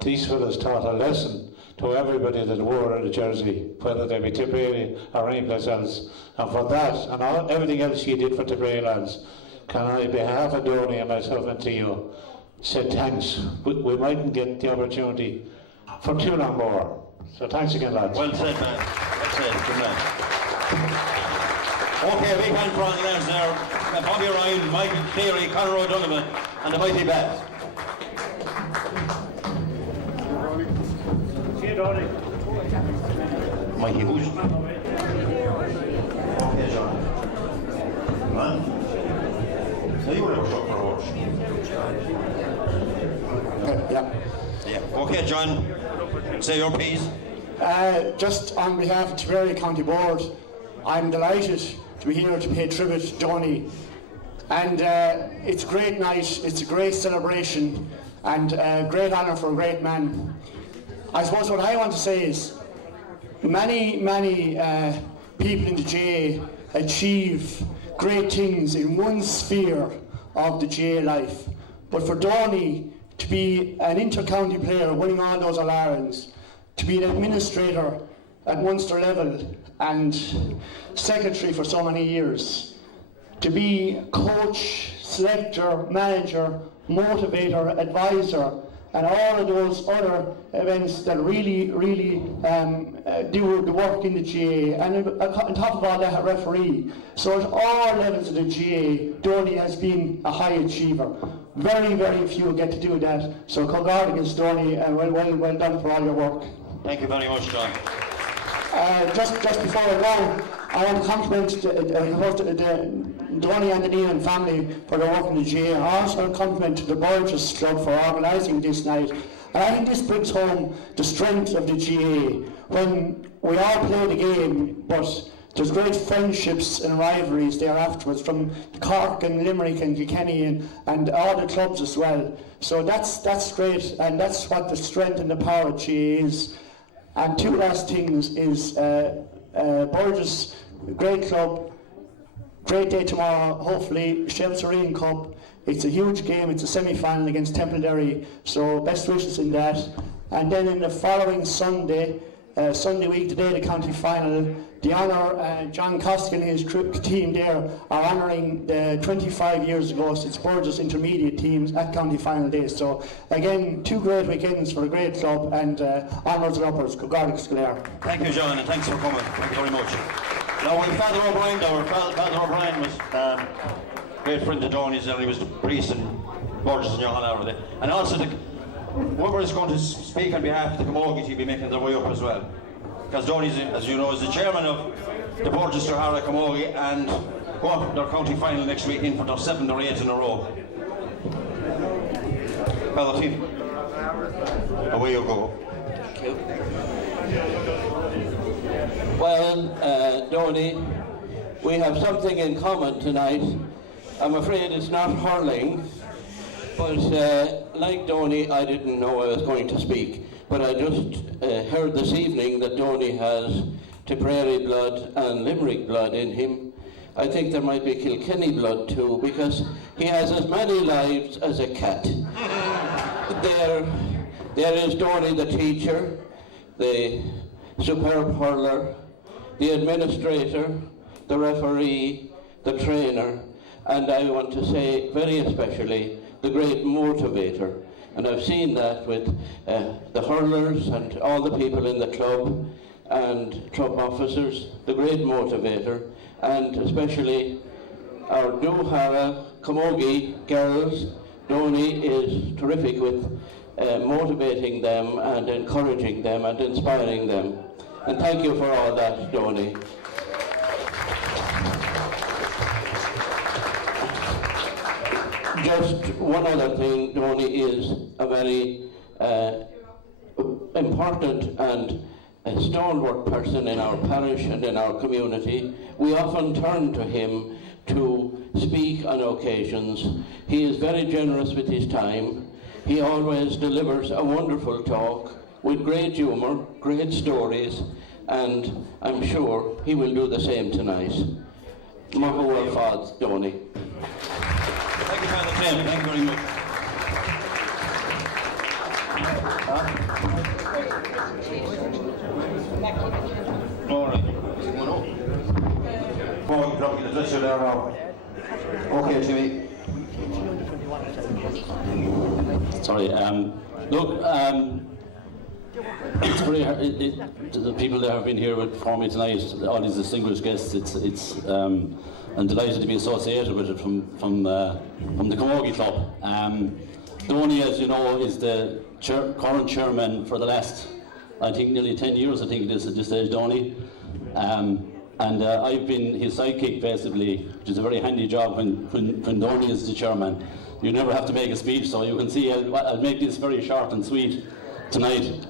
these fellas taught a lesson to everybody that wore a jersey, whether they be Tipperary or anyplace else. And for that, and everything else you did for Tipperary lads, can I, on behalf of Donie and myself and Theo, say thanks. We mightn't get the opportunity for too long more. So thanks again, lads. Well said, man. Well said, good man. Okay, big hand for the lads there. Bobby Ryan, Michael Cleary, Conor O'Donovan, and the mighty Babs. Mikey, who's? Okay, John. Man. So you were never shot for a horse. Yeah. Okay, John. Say your piece. Just on behalf of Tipperary County Board, I'm delighted to be here to pay tribute to Donie. And it's a great night, it's a great celebration, and a great honour for a great man. I suppose what I want to say is, many people in the GA achieve great things in one sphere of the GA life. But for Donie to be an inter-county player, winning all those All-Irelands, to be an administrator at Munster level and secretary for so many years, to be coach, selector, manager, motivator, advisor, and all of those other events that really do the work in the GA, and on top of all that, a referee. So at all levels of the GA, Donie has been a high achiever. Very few get to do that. So congratulations, Donie, and well done for all your work. Thank you very much, John. Just before I go, I want to compliment Donie and the Nealon family for their work in the GA. I also compliment the Burgess Club for organising this night. And I think this brings home the strength of the GA. When we all play the game, but there's great friendships and rivalries there afterwards, from Cork and Limerick and Kilkenny and all the clubs as well. So that's great, and that's what the strength and the power of GA is. And two last things is Burgess, great club, great day tomorrow, hopefully, Shell Serene Cup. It's a huge game, it's a semi-final against Templederry, so best wishes in that. And then in the following Sunday week, the day of the county final, the honour, John Costigan and his team there are honouring the 25 years ago since Burgess intermediate teams at county final day. So again, two great weekends for a great club, and honours and uppers. Thank you, John, and thanks for coming. Thank you very much. Now, when Father O'Brien, Father O'Brien was a great friend of Donie's, and he was the priest in Burgess and Johann over there. And also, whoever is going to speak on behalf of the Camogies, he'll be making their way up as well. Because Donie's, as you know, is the chairman of the Burgess Hara Camogie, and go on their county final next weekend for their 7th or 8th in a row. Well, team, away you go. Thank you. Well, Donie, we have something in common tonight. I'm afraid it's not hurling, but like Donie, I didn't know I was going to speak. But I just heard this evening that Donie has Tipperary blood and Limerick blood in him. I think there might be Kilkenny blood too, because he has as many lives as a cat. There is Donie the teacher, the superb hurler, the administrator, the referee, the trainer, and I want to say very especially the great motivator. And I've seen that with the hurlers and all the people in the club and club officers, the great motivator, and especially our Dohara Camogie girls. Donie is terrific with motivating them and encouraging them and inspiring them. And thank you for all that, Donie. Just one other thing, Donie is a very important and a stalwart person in our parish and in our community. We often turn to him to speak on occasions. He is very generous with his time. He always delivers a wonderful talk with great humour, great stories, and I'm sure he will do the same tonight. Mahua Fad, Donie. Thank you, Father Tim. Thank you very much. All right. Come on, drop the dress you there now. Okay, Jimmy. Sorry. Look, it's very hard. The people that have been here for me tonight, all these distinguished guests, I'm delighted to be associated with it from the Camogie Club. Donie, as you know, is the current chairman for the last, I think, nearly 10 years. I think it is at this stage, Donie. And And I've been his sidekick basically, which is a very handy job when Donie is the chairman. You never have to make a speech, so you can see I'll make this very short and sweet tonight.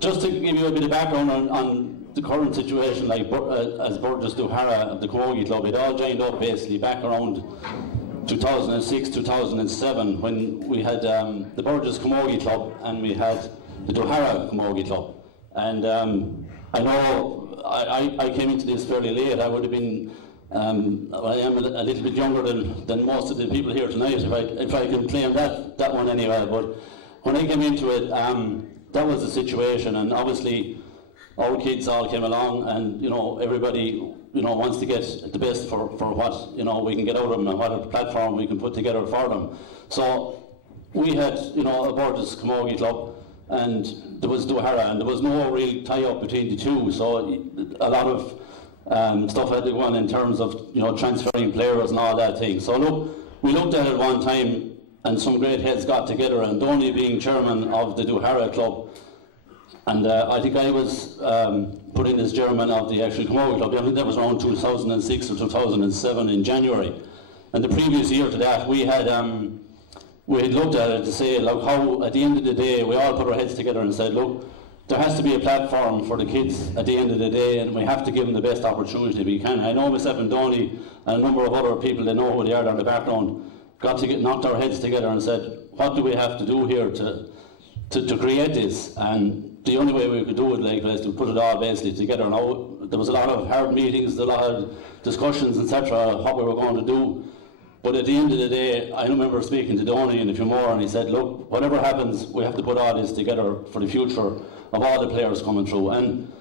Just to give you a bit of background on the current situation, like as Burgess Duhara of the Camogie Club, it all joined up basically back around 2006, 2007, when we had the Burgess Camogie Club and we had the Duhara Camogie Club. And I know I came into this fairly late. I would have been, I am a little bit younger than most of the people here tonight, if I can claim that one anyway. But when I came into it, that was the situation, and obviously our kids all came along, and everybody wants to get the best for what we can get out of them and what platform we can put together for them. So we had a Burgess Camogie Club, and there was Duhara, and there was no real tie-up between the two. So a lot of stuff had to go on in terms of transferring players and all that thing. So look, we looked at it one time, and some great heads got together, and Donie being chairman of the Duhara Club, and I think I was put in as chairman of the actual Camogie Club. I think that was around 2006 or 2007 in January. And the previous year to that, we had looked at it to say, like, how at the end of the day we all put our heads together and said, look, there has to be a platform for the kids at the end of the day, and we have to give them the best opportunity we can. I know myself and Donie and a number of other people that know who they are down the background knocked our heads together and said, what do we have to do here to create this? And the only way we could do it was to put it all basically together. Now, there was a lot of hard meetings, a lot of discussions, etc., what we were going to do. But at the end of the day, I remember speaking to Donie and a few more, and he said, look, whatever happens, we have to put all this together for the future of all the players coming through. And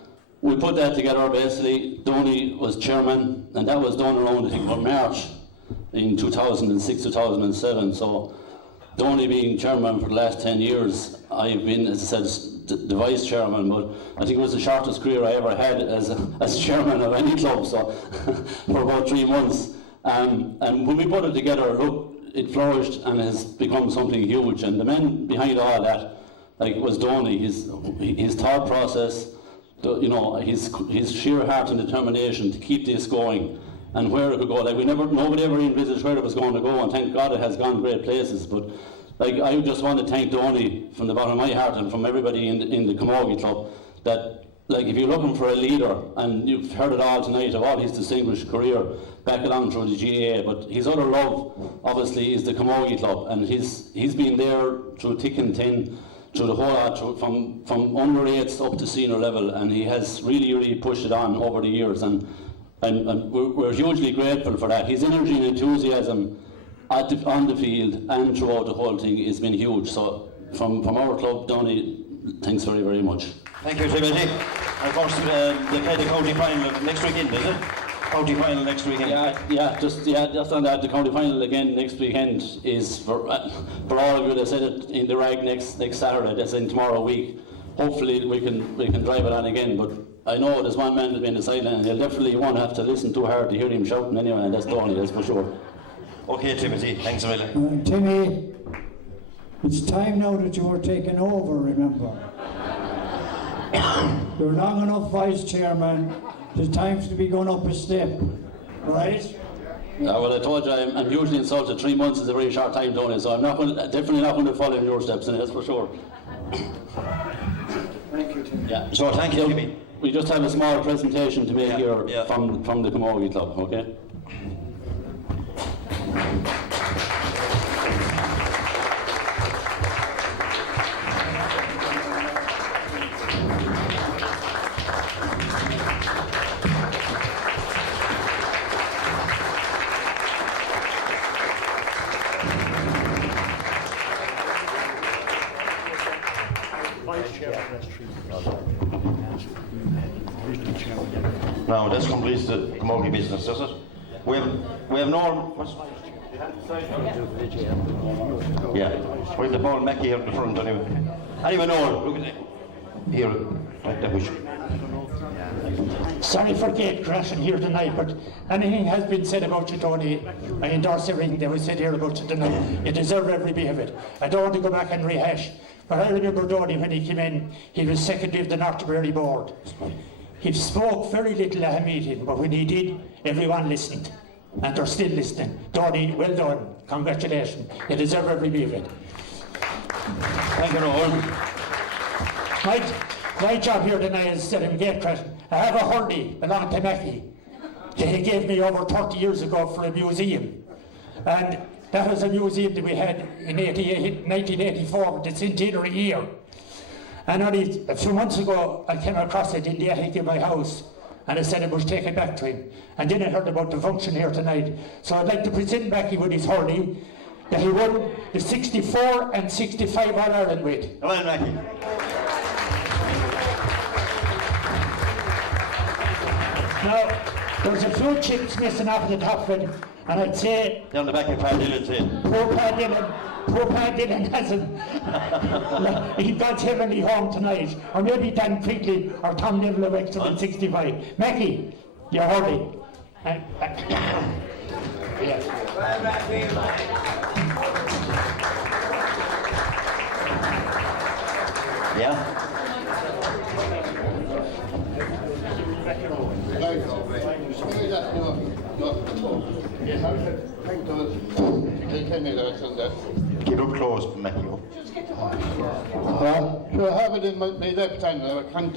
we put that together basically. Donie was chairman, and that was done around, I think, about March in 2006, 2007. So Donie being chairman for the last 10 years, I've been, as I said, the vice chairman, but I think it was the shortest career I ever had as chairman of any club, so for about 3 months. And when we put it together, look, it flourished and has become something huge. And the man behind all that, like, was Donie. His thought process, his sheer heart and determination to keep this going, and where it could go. Like, nobody ever envisaged where it was going to go, and thank God it has gone great places. But like, I just want to thank Donie from the bottom of my heart and from everybody in the Camogie Club, that, like, if you're looking for a leader, and you've heard it all tonight of all his distinguished career back along through the GAA, but his other love obviously is the Camogie Club, and he's been there through thick and thin, through the whole lot, from under 8s up to senior level, and he has really pushed it on over the years, and we're hugely grateful for that. His energy and enthusiasm on the field and throughout the whole thing has been huge. So from our club, Donie, thanks very much. Thank you, Timothy. And of course, the county final next weekend, is it? County final next weekend. Just on that, the county final again next weekend is for all of you that said it in the rag next Saturday. That's in tomorrow week. Hopefully we can drive it on again. But I know there's one man that's been in the sideline, and he'll definitely won't have to listen too hard to hear him shouting anyway, and that's Donie, that's for sure. Okay, Timothy, thanks a million. Timmy, it's time now that you are taking over, remember. You're long enough vice chairman. The time's to be going up a step, right? Well, I told you I'm usually insulted. 3 months is a very short time, Donie, so I'm definitely not going to follow in your steps, and that's for sure. Thank you, Timmy. Yeah. So thank you, Timmy. We just have a small presentation to make here from the Camogie Club, okay? Now, this completes the Camogie business, does it? We have Norm. Yeah, we have the Paul Mackey here at the front anyway. Anyway, Norm, look at it. Here, like that wish. Sorry for gate crashing here tonight, but anything has been said about you, Donie. I endorse everything that was said here about you tonight. You deserve every bit of it. I don't want to go back and rehash, but I remember Donie when he came in, he was secretary of the North Board. he spoke very little at a meeting, but when he did, everyone listened. And they're still listening. Donie, well done. Congratulations. You deserve every bit of it. Thank you, Noel. My job here tonight is to engage. I have a hurley belonging to Mackie that he gave me over 30 years ago for a museum. And that was a museum that we had in 1984, the centenary year. And only a few months ago, I came across it in the attic in my house, and I said I must take it back to him. And then I heard about the function here tonight. So I'd like to present Mackie with his hurley that he won the 64 and 65 All-Ireland with. Come on, Mackie. Now, there's a few chips missing off the top of it, and I'd say... Down the back of Pat Dillon's head. Poor Pat Dillon hasn't... He got heavenly home tonight, or maybe Dan Quigley or Tom Neville of Excellent 65. Mackie, you're hurley. Yeah. Yeah? Keep up close, Mackie. So I have it in my left hand, I can't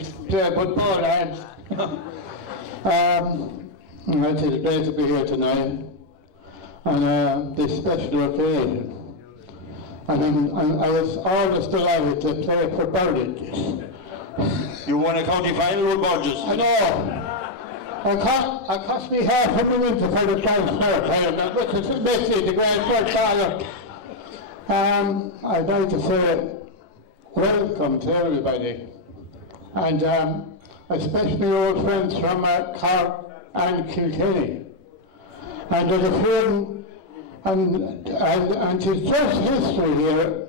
put both hands. It is great to be here tonight on this special occasion. And I was always delighted to play for Burridge. You won a county final with Burgess. I know. It cost me half a minute for the transfer payment, which is basically the grand first dollar. I'd like to say welcome to everybody, and especially old friends from Cork and Kilkenny. And there's a film, and it's just history here.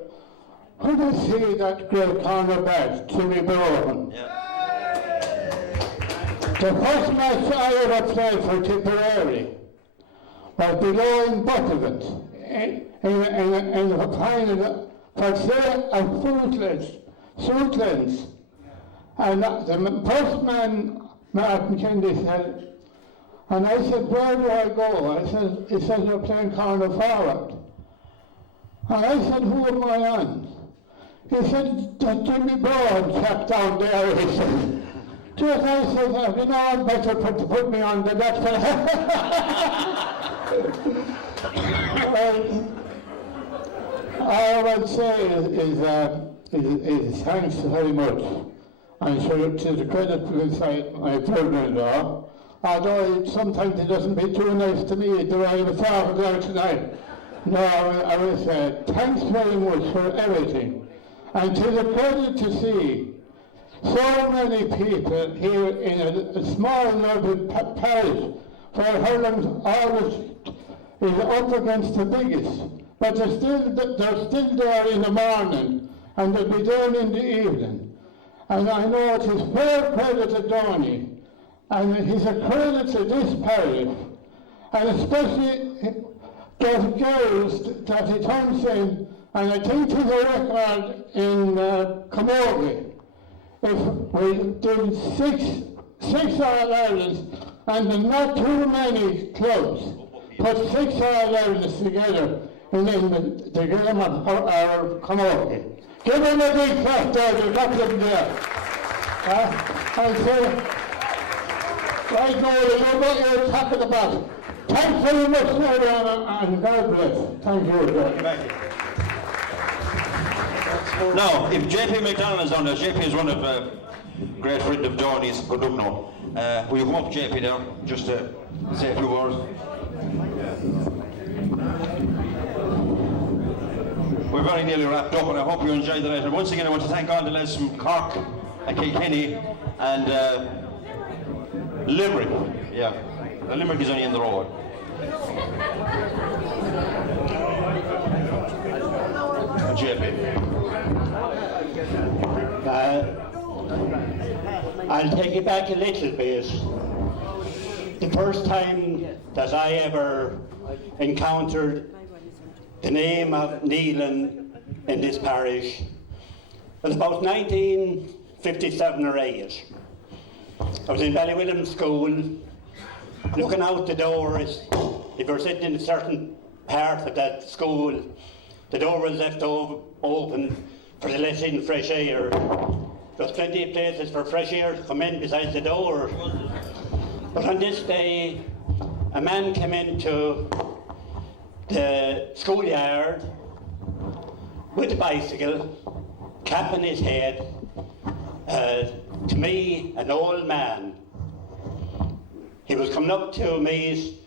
Who did see that great cornerback, Jimmy Brogan? Yeah. The first match I ever played for Tipperary was below in Butterford in the final for sale of Fruitlands. And the postman, Martin Kennedy, said, and I said, where do I go? He said, you're playing corner forward. And I said, who am I on? He said, that Jimmy Brown chap down there, he said. Just I said, you know, I'd better put me on the left. All I would say is thanks very much. I'm sure to the credit to my brother-in-law, although sometimes he doesn't be too nice to me the way I was talking there tonight. No, I will say thanks very much for everything. And to the credit to see so many people here in a small lovely parish where Ireland always is up against the biggest. But they're still there in the morning and they'll be there in the evening. And I know it is fair credit to Donie, and he's a credit to this parish, and especially those girls that he turns in, and I think to the record in Camogie, if we did six All-Irelands, and not too many clubs, put 6 All-Irelands together in the game of Camogie. Give him a big clap there, there's nothing there. I say, right now, you know what you're talking about. Thanks very much, Nealon, and God bless. Thank you. Now, if JP McDonald is on there, JP is one of great friend of Donie's, good luck now. Will you come up, JP, there, just to say a few words? We're very nearly wrapped up, and I hope you enjoyed the night. And once again, I want to thank all the lads from Cork and Kilkenny and Limerick. Yeah, Limerick is only in the road. JP. I'll take it back a little bit. The first time that I ever encountered the name of Nealon in this parish was about 1957 or 8. I was in Ballywilliam School, looking out the doors. If you were sitting in a certain part of that school, the door was left open for to let in fresh air. There was plenty of places for fresh air to come in besides the door. But on this day, a man came into the schoolyard with a bicycle, cap on his head. To me, an old man. He was coming up to meet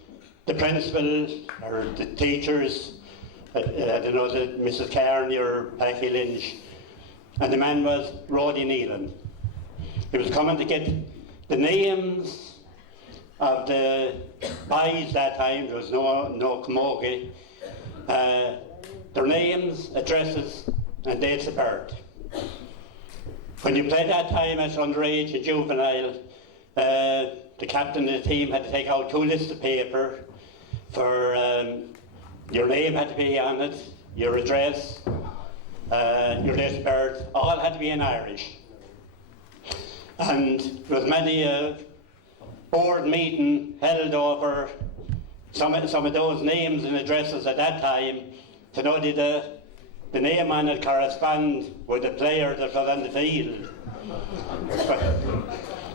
the principal or the teachers, I don't know, Mrs. Carney or Packy Lynch, and the man was Roddy Nealon. He was coming to get the names of the boys that time. There was no camogie. Their names, addresses, and dates of birth. When you played that time as underage and juvenile, the captain of the team had to take out 2 lists of paper for your name had to be on it, your address, your date of birth, all had to be in Irish. And there was many a board meeting held over some of those names and addresses at that time to know did the name on it correspond with the player that was on the field.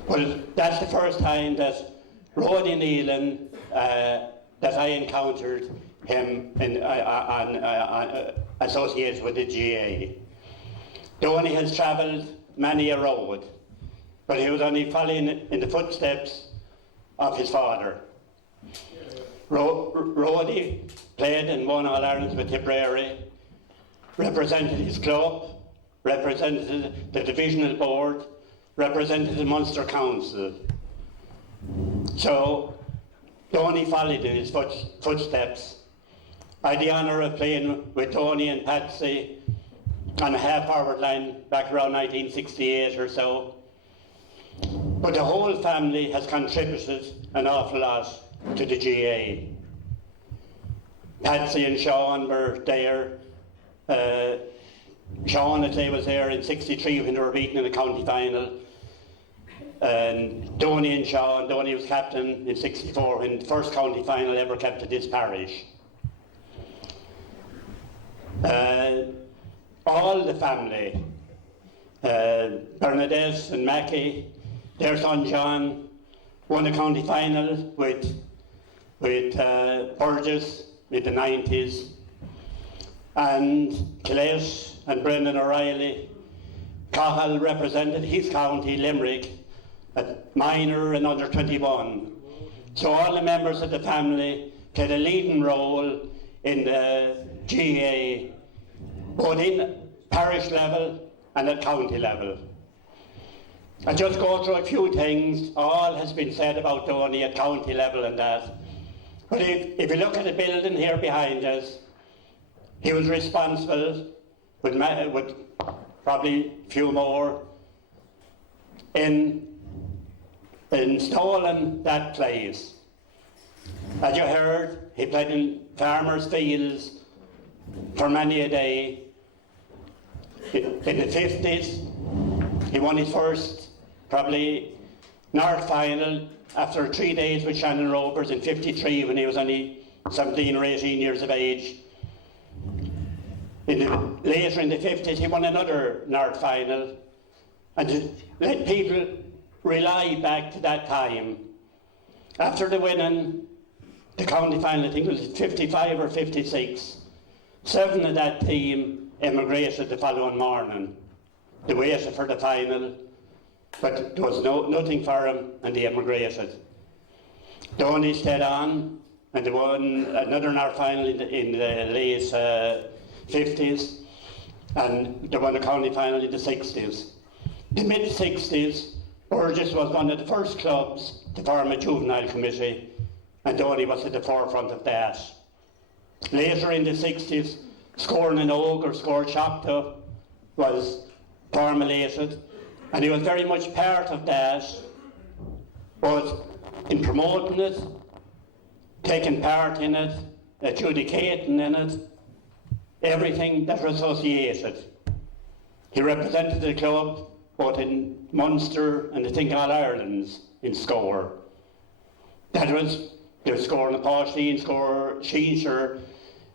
Well, that's the first time that Roddy Nealon, that I encountered him associated with the GA. Donie has travelled many a road, but he was only following in the footsteps of his father. Roddy played and won All-Irelands with Tipperary, represented his club, represented the divisional board, represented the Munster Council. So Donie followed in his footsteps. I had the honour of playing with Donie and Patsy on a half-forward line back around 1968 or so. But the whole family has contributed an awful lot to the GA. Patsy and Sean were there. Sean, I'd say, was there in '63 when they were beaten in the county final. And Donie and Sean, Donie was captain in '64 when the first county final ever kept at this parish. All the family, Bernadette and Mackie, their son John, won the county final with Burgess in the 90s. And Colette and Brendan O'Reilly, Cahill represented his county, Limerick, at minor and under 21. So all the members of the family played a leading role in the GA, both in parish level and at county level. I'll just go through a few things. All has been said about Donie at county level and that. But if you look at the building here behind us, he was responsible with probably a few more in installing that place. As you heard, he played in farmers' fields for many a day. In the 50s, he won his first, probably, North final after 3 days with Shannon Rovers in '53 when he was only 17 or 18 years of age. Later in the 50s, he won another North final. And to let people rely back to that time, after the winning, the county final, I think it was 55 or 56, 7 of that team emigrated the following morning. They waited for the final, but there was nothing for him, and they emigrated. Donie stayed on, and they won another North final in the late 50s, and they won the county final in the 60s. The mid-60s, Burgess was one of the first clubs to form a juvenile committee, and Donie was at the forefront of that. Later in the 60s, Scoring an Og or Score Choctaw was formulated, and he was very much part of that, both in promoting it, taking part in it, adjudicating in it, everything that was associated. He represented the club both in Munster and I think All Ireland's in score. That was, they're scoring a Pauline score, Sheenshire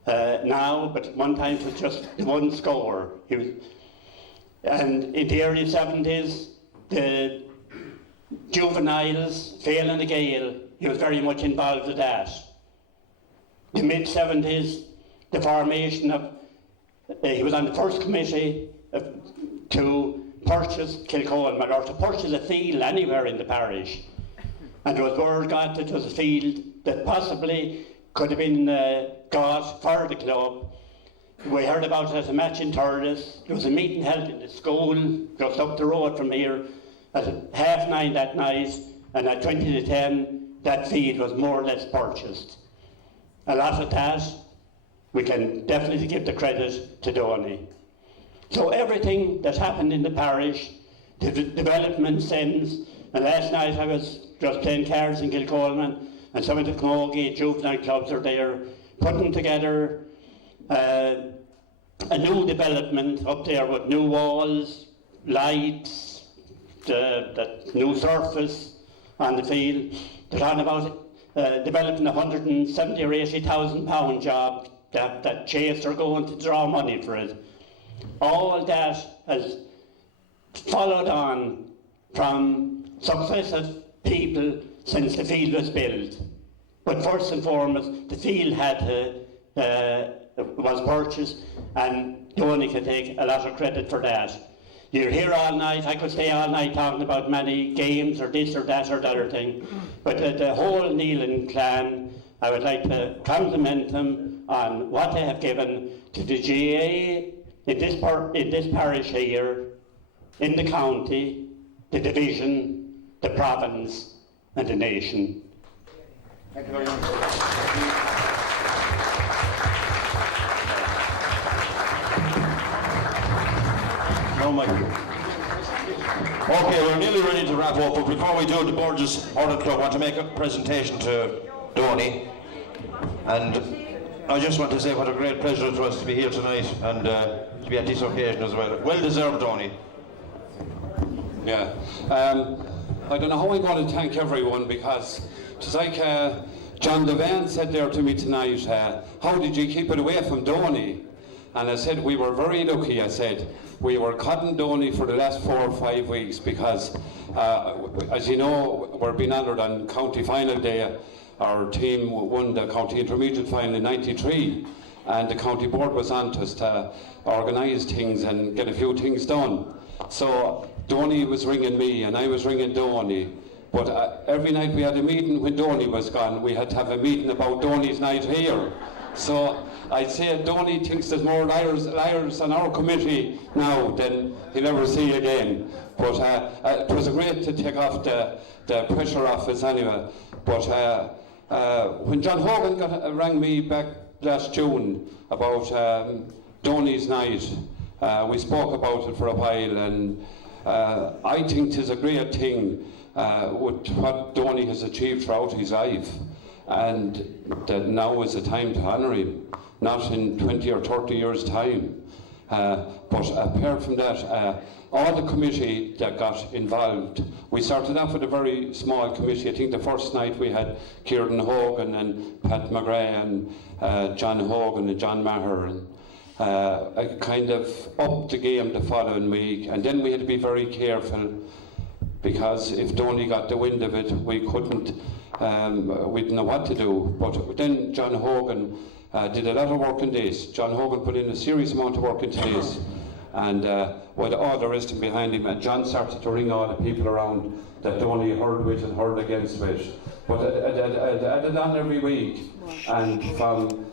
now, but one time it was just one score. And in the early 70s, the juveniles, failing the Gael, he was very much involved with that. The mid-70s, the formation of, he was on the first committee to purchase Kilcoleman, or to purchase a field anywhere in the parish. And there was word got that it was a field that possibly could have been got for the club. We heard about it as a match in Thurles. There was a meeting held in the school just up the road from here at 9:30 that night, and at 20 to 10, that field was more or less purchased. A lot of that, we can definitely give the credit to Donie. So everything that's happened in the parish, the development since, and last night I was just playing cards in Kilcoleman, and some of the Camogie juvenile clubs are there, putting together a new development up there with new walls, lights, the new surface on the field. They're talking about developing a £170,000 or £80,000 job that Chase are going to draw money for it. All that has followed on from successive people since the field was built. But first and foremost, the field was purchased, and Donie can take a lot of credit for that. You're here all night, I could stay all night talking about many games or this or that or the other thing, but the whole Nealon clan, I would like to compliment them on what they have given to the GAA in this parish here, in the county, the division, the province and the nation. Thank you very much. No mic. Okay, we're nearly ready to wrap up, but before we do, the Burgess Hurling Club want to make a presentation to Donie, and I just want to say what a great pleasure it was to be here tonight and to be at this occasion as well. Well deserved, Donie. Yeah. I don't know how I'm going to thank everyone, because it's like John Devan said there to me tonight, how did you keep it away from Donie? And I said, we were very lucky. I said, we were cutting Donie for the last 4 or 5 weeks because, as you know, we're being honoured on county final day. Our team won the county intermediate final in '93, and the county board was on to us to organise things and get a few things done. So Donie was ringing me and I was ringing Donie, but every night we had a meeting when Donie was gone. We had to have a meeting about Donie's night here. So I'd say Donie thinks there's more liars on our committee now than he'll ever see again. But it was great to take off the pressure off us anyway. But when John Hogan rang me back last June about Donie's night, we spoke about it for a while, and I think it's a great thing with what Donie has achieved throughout his life, and that now is the time to honour him, not in 20 or 30 years' time. But apart from that, all the committee that got involved, we started off with a very small committee. I think the first night we had Kieran Hogan and Pat McGrath and John Hogan and John Maher, and I kind of upped the game the following week. And then we had to be very careful, because if Donie got the wind of it, we couldn't, we didn't know what to do. But then John Hogan did a lot of work in this. John Hogan put in a serious amount of work into this, and with all the rest behind him, and John started to ring all the people around that Donie heard with and heard against with. But I added on every week, and from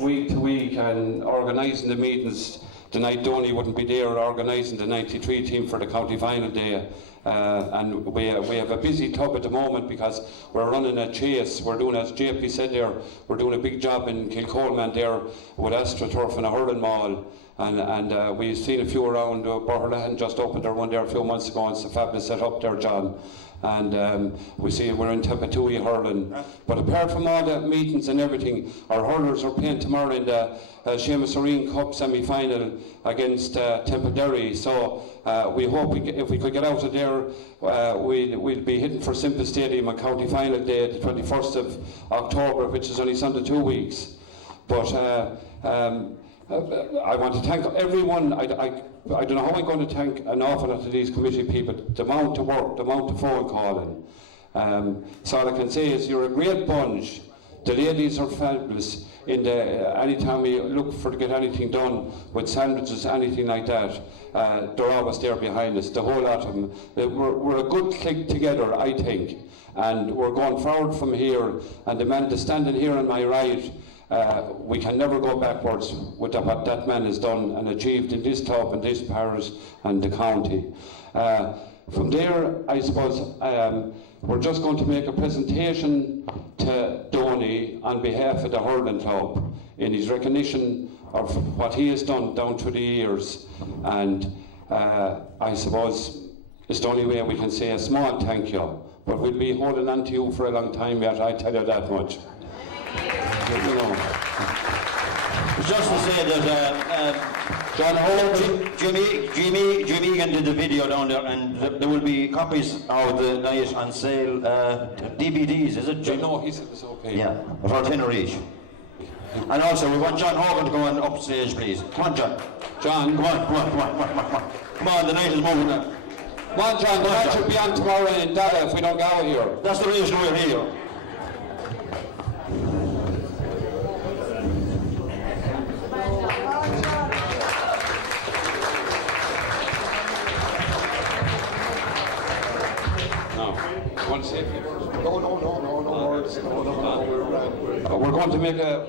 week to week, and organising the meetings. The night Donie wouldn't be there organising the '93 team for the county final day. And we have a busy tub at the moment because we're running a chase. We're doing, as JP said there, we're doing a big job in Kilcoleman there with AstroTurf and a hurling mall. and we've seen a few around. Borlahan just opened their one there a few months ago, and it's a fabulous setup there, John. And we see we're in Tempatui hurling. But apart from all the meetings and everything, our hurlers are playing tomorrow in the Seamus Arene Cup semi-final against Temple. So we hope if we could get out of there, we'll be hitting for Simple Stadium on County Final Day, the 21st of October, which is only Sunday 2 weeks. But I want to thank everyone. I don't know how I'm going to thank an awful lot of these committee people, the amount of work, the amount of phone calling. So all I can say is you're a great bunch. The ladies are fabulous. Anytime we look for to get anything done with sandwiches, anything like that, they're always there behind us, the whole lot of them. We're a good clique together, I think. And we're going forward from here. And the man that's standing here on my right, we can never go backwards with what that man has done and achieved in this club and this parish and the county. From there, I suppose, we're just going to make a presentation to Donie on behalf of the hurling club in his recognition of what he has done down through the years. And I suppose it's the only way we can say a small thank you. But we'll be holding on to you for a long time yet, I tell you that much. You know. Just to say that John Howard, Jimmy Egan did the video down there, and there will be copies of the night on sale, DVDs, is it? No, he said it's okay. Yeah, for $10 each. And also, we want John Hogan to go on upstage, please. Come on, John. John, come on. Come on, the night is moving now. Come on, John, the match will be on tomorrow in Dada if we don't go here. That's the reason we're here. Want to say a few words? No words. No. We're going to make a...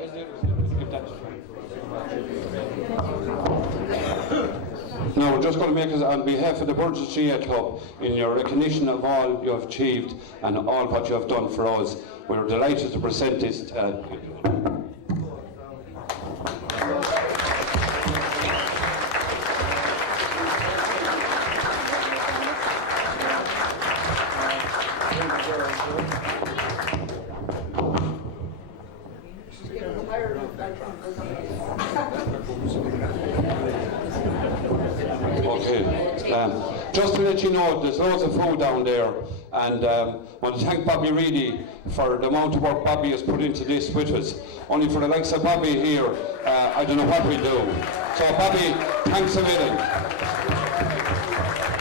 No, we're just going to make it on behalf of the Burgess GA Club in your recognition of all you have achieved and all what you have done for us. We're delighted to present this. Just to let you know, there's loads of food down there, and I want to thank Bobby Reedy for the amount of work Bobby has put into this with us. Only for the likes of Bobby here, I don't know what we'll do. So Bobby, thanks a million.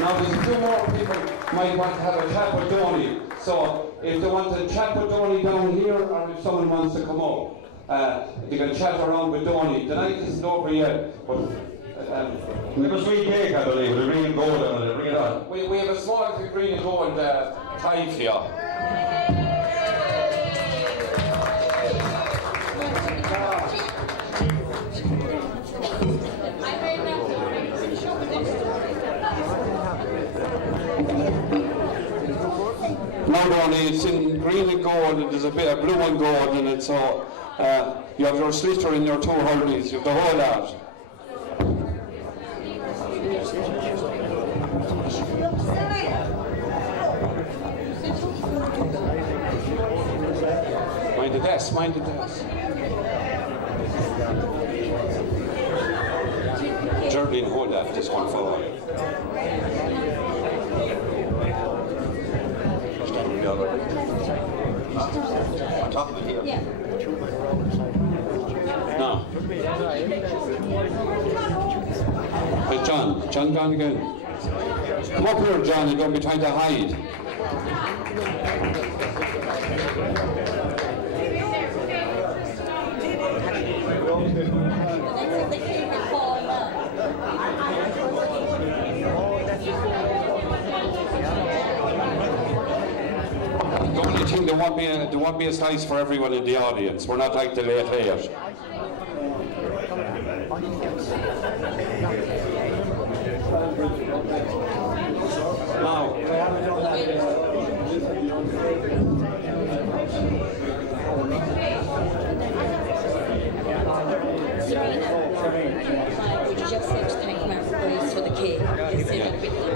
Now there's a few more people might want to have a chat with Donie. So if they want to chat with Donie down here, or if someone wants to come up, they can chat around with Donie. The night isn't over yet, but we have a sweet cake, I believe, with a green and gold on it. Bring it on. We have a small green and gold tie for you. No, Donie, it's in green and gold, and there's a bit of blue and gold in it, so you have your sliotar in your two hurleys, you have the whole lot. Mind the desk. Geraldine, hold that, this one forward. On top of it here. Yeah. No. Hey, John gone again. Come up here, John, you're going to be trying to hide. The only thing, there won't be a slice for everyone in the audience. We're not like the late eight. Now, cake.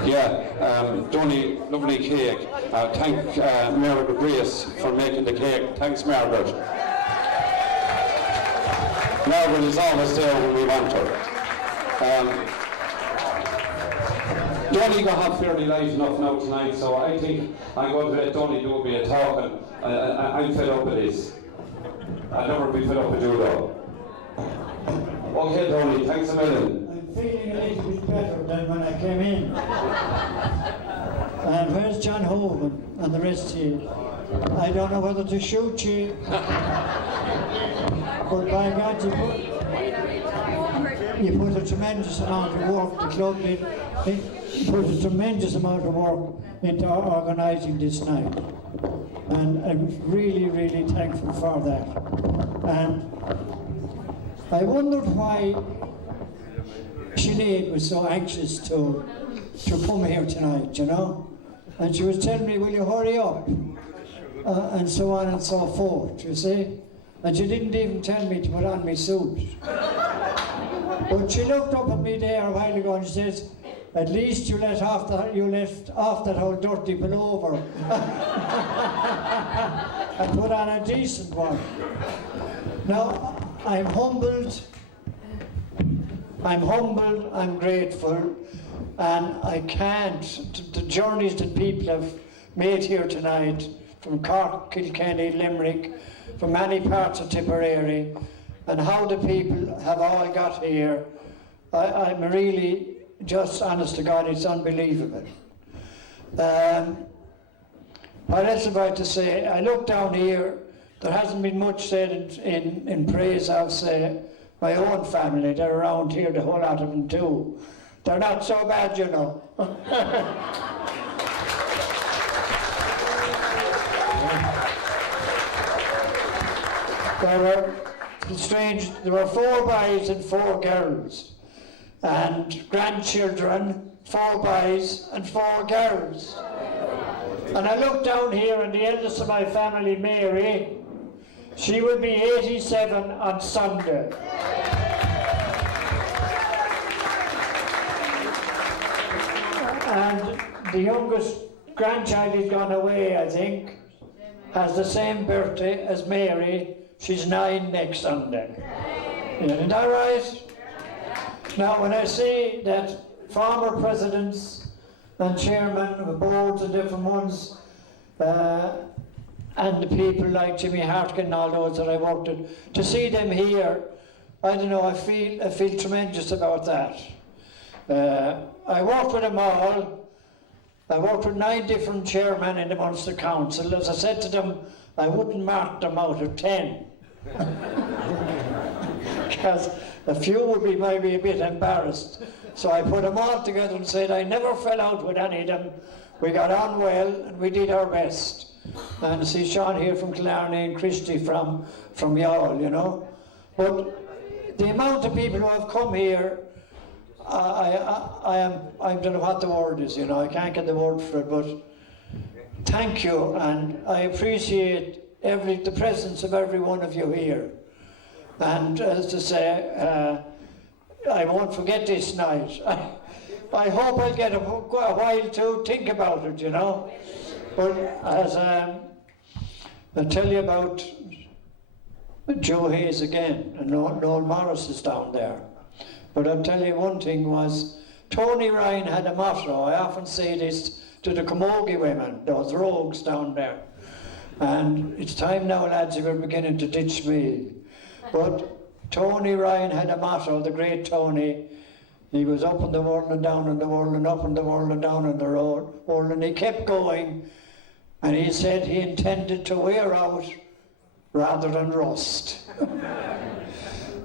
Yeah, Donie, lovely cake. Thank Margaret Grace for making the cake. Thanks, Margaret. Margaret is always there when we want her. Donie got up fairly late enough now tonight, so I think I'm going to let Donie do a bit of talking. I'm fed up with this. I'll never be fed up with you though. Okay, Donie, thanks a million. I'm feeling a little bit better than when I came in. And where's John Hogan and the rest of you? I don't know whether to shoot you. But by God, you put a tremendous amount of work, the club did. You put a tremendous amount of work into organising this night. And I'm really, really thankful for that. And I wondered why Sinead was so anxious to come here tonight, you know. And she was telling me, will you hurry up? And so on and so forth, you see. And she didn't even tell me to put on my suit. But she looked up at me there a while ago and she says, at least you left off that old dirty pullover and put on a decent one. Now, I'm humbled, I'm grateful, and I can't, the journeys that people have made here tonight, from Cork, Kilkenny, Limerick, from many parts of Tipperary, and how the people have all got here, I'm really, just honest to God, it's unbelievable. What else am I to say? I look down here, there hasn't been much said in praise of, say, my own family. They're around here, the whole lot of them too. They're not so bad, you know. There were 4 boys and 4 girls, and grandchildren, 4 boys and 4 girls. And I look down here, and the eldest of my family, Mary, she will be 87 on Sunday. And the youngest grandchild has gone away, I think, has the same birthday as Mary. She's 9 next Sunday. Isn't that right? Now, when I see that former presidents and chairmen of boards and different ones, and the people like Jimmy Hartkin and all those that I worked with, to see them here, I don't know, I feel tremendous about that. I worked with them all. I worked with 9 different chairmen in the Munster Council. As I said to them, I wouldn't mark them out of 10. Because a few would be maybe a bit embarrassed. So I put them all together and said I never fell out with any of them. We got on well and we did our best. And see Sean here from Killarney and Christy from Youghal, you know. But the amount of people who have come here, I don't know what the word is, you know, I can't get the word for it, but thank you, and I appreciate the presence of every one of you here. And as to say, I won't forget this night. I hope I'll get a while to think about it, you know. But as I'll tell you about Joe Hayes again, and Noel Morris is down there. But I'll tell you one thing was, Tony Ryan had a motto. I often say this to the Camogie women, those rogues down there. And it's time now, lads, you were beginning to ditch me. But Tony Ryan had a motto, the great Tony. He was up in the world and down in the world and up in the world and down in the world, and he kept going. And he said he intended to wear out rather than rust.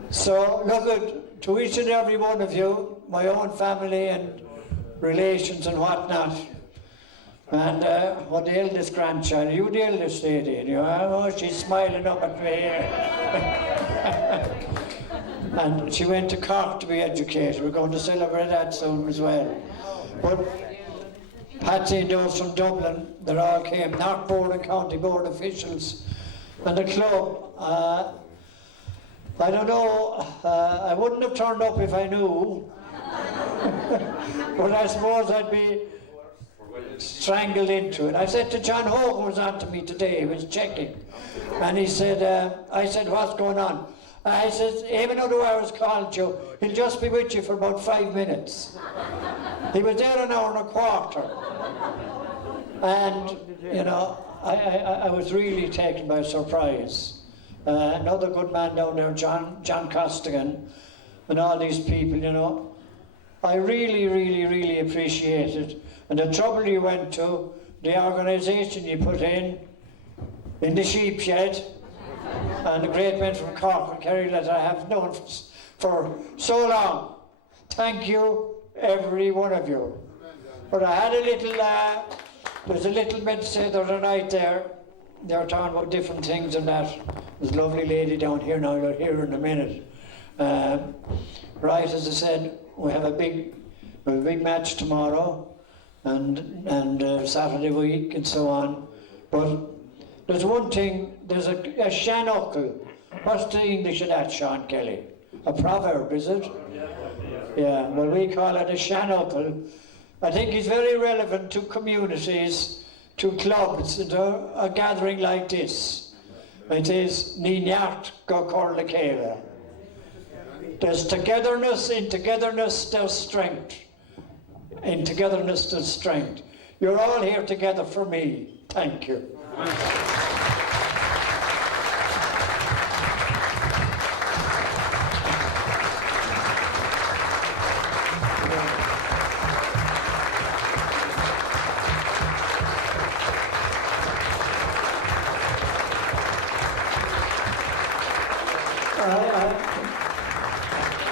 So look, to each and every one of you, my own family and relations and whatnot, and what the eldest grandchild, you the eldest lady, you know, oh, she's smiling up at me here. And she went to Cork to be educated. We're going to celebrate that soon as well. But Patsy and those from Dublin, they all came, North Board and County Board officials, and the club. I don't know, I wouldn't have turned up if I knew, But I suppose I'd be strangled into it. I said to John Hogan was on to me today, he was checking, and he said, I said, what's going on? I said, even though I was called you, he'll just be with you for about 5 minutes. He was there an hour and a quarter. And, you know, I was really taken by surprise. Another good man down there, John Costigan, and all these people, you know. I really, really, really appreciate it. And the trouble you went to, the organisation you put in the sheep shed, and the great men from Cork and Kerry that I have known for so long. Thank you, every one of you. But I had a little, there's a little bit said the other night there, they were talking about different things and that. There's a lovely lady down here now, you'll hear her in a minute. Right, as I said, we have a big match tomorrow and Saturday week and so on. But there's one thing, there's a shannuckle. What's the English of that, Sean Kelly? A proverb, is it? Yeah, well, we call it a shannuckle. I think it's very relevant to communities, to clubs, to a gathering like this. It is Ninyart go Corlacera. There's togetherness, in togetherness there's strength. In togetherness there's strength. You're all here together for me. Thank you.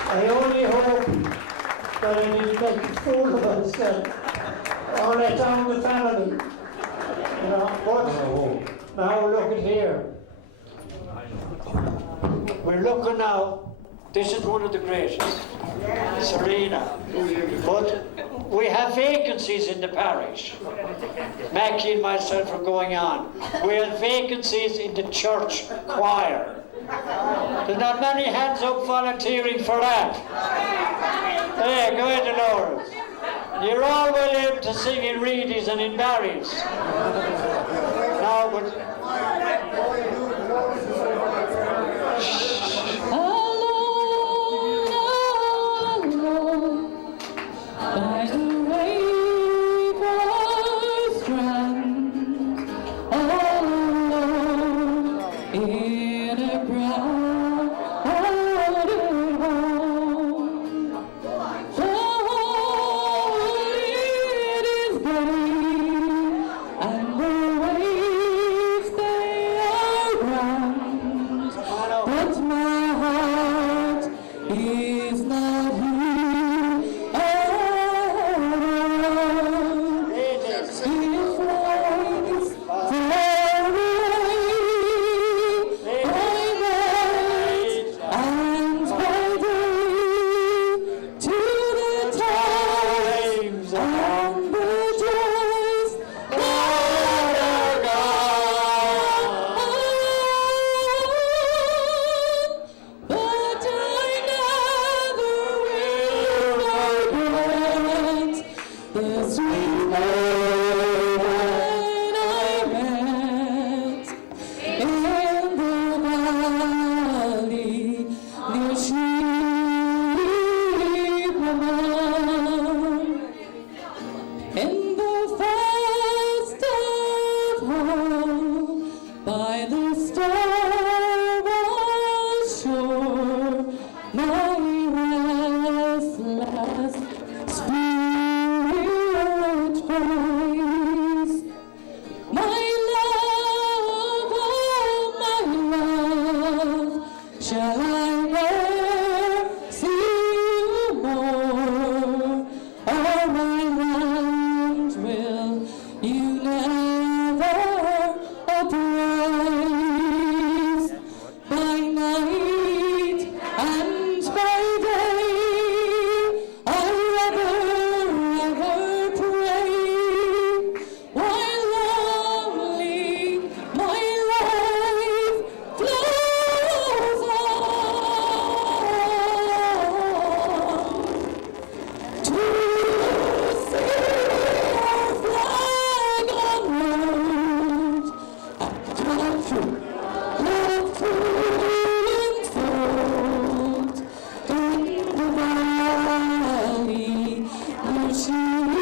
I only hope that I didn't make a fool of myself or let down the family. You know, but now look at here. We're looking now, this is one of the greatest, Serena. But we have vacancies in the parish. Mackie and myself are going on. We have vacancies in the church choir. There's not many hands up volunteering for that. Hey, go ahead, Dolores. You're all well able to sing in Reedies and in Barry's. Now, but... By the river's strand, all alone in a crowded home. Though it is gay, and the waves they are round, but my heart is not here. she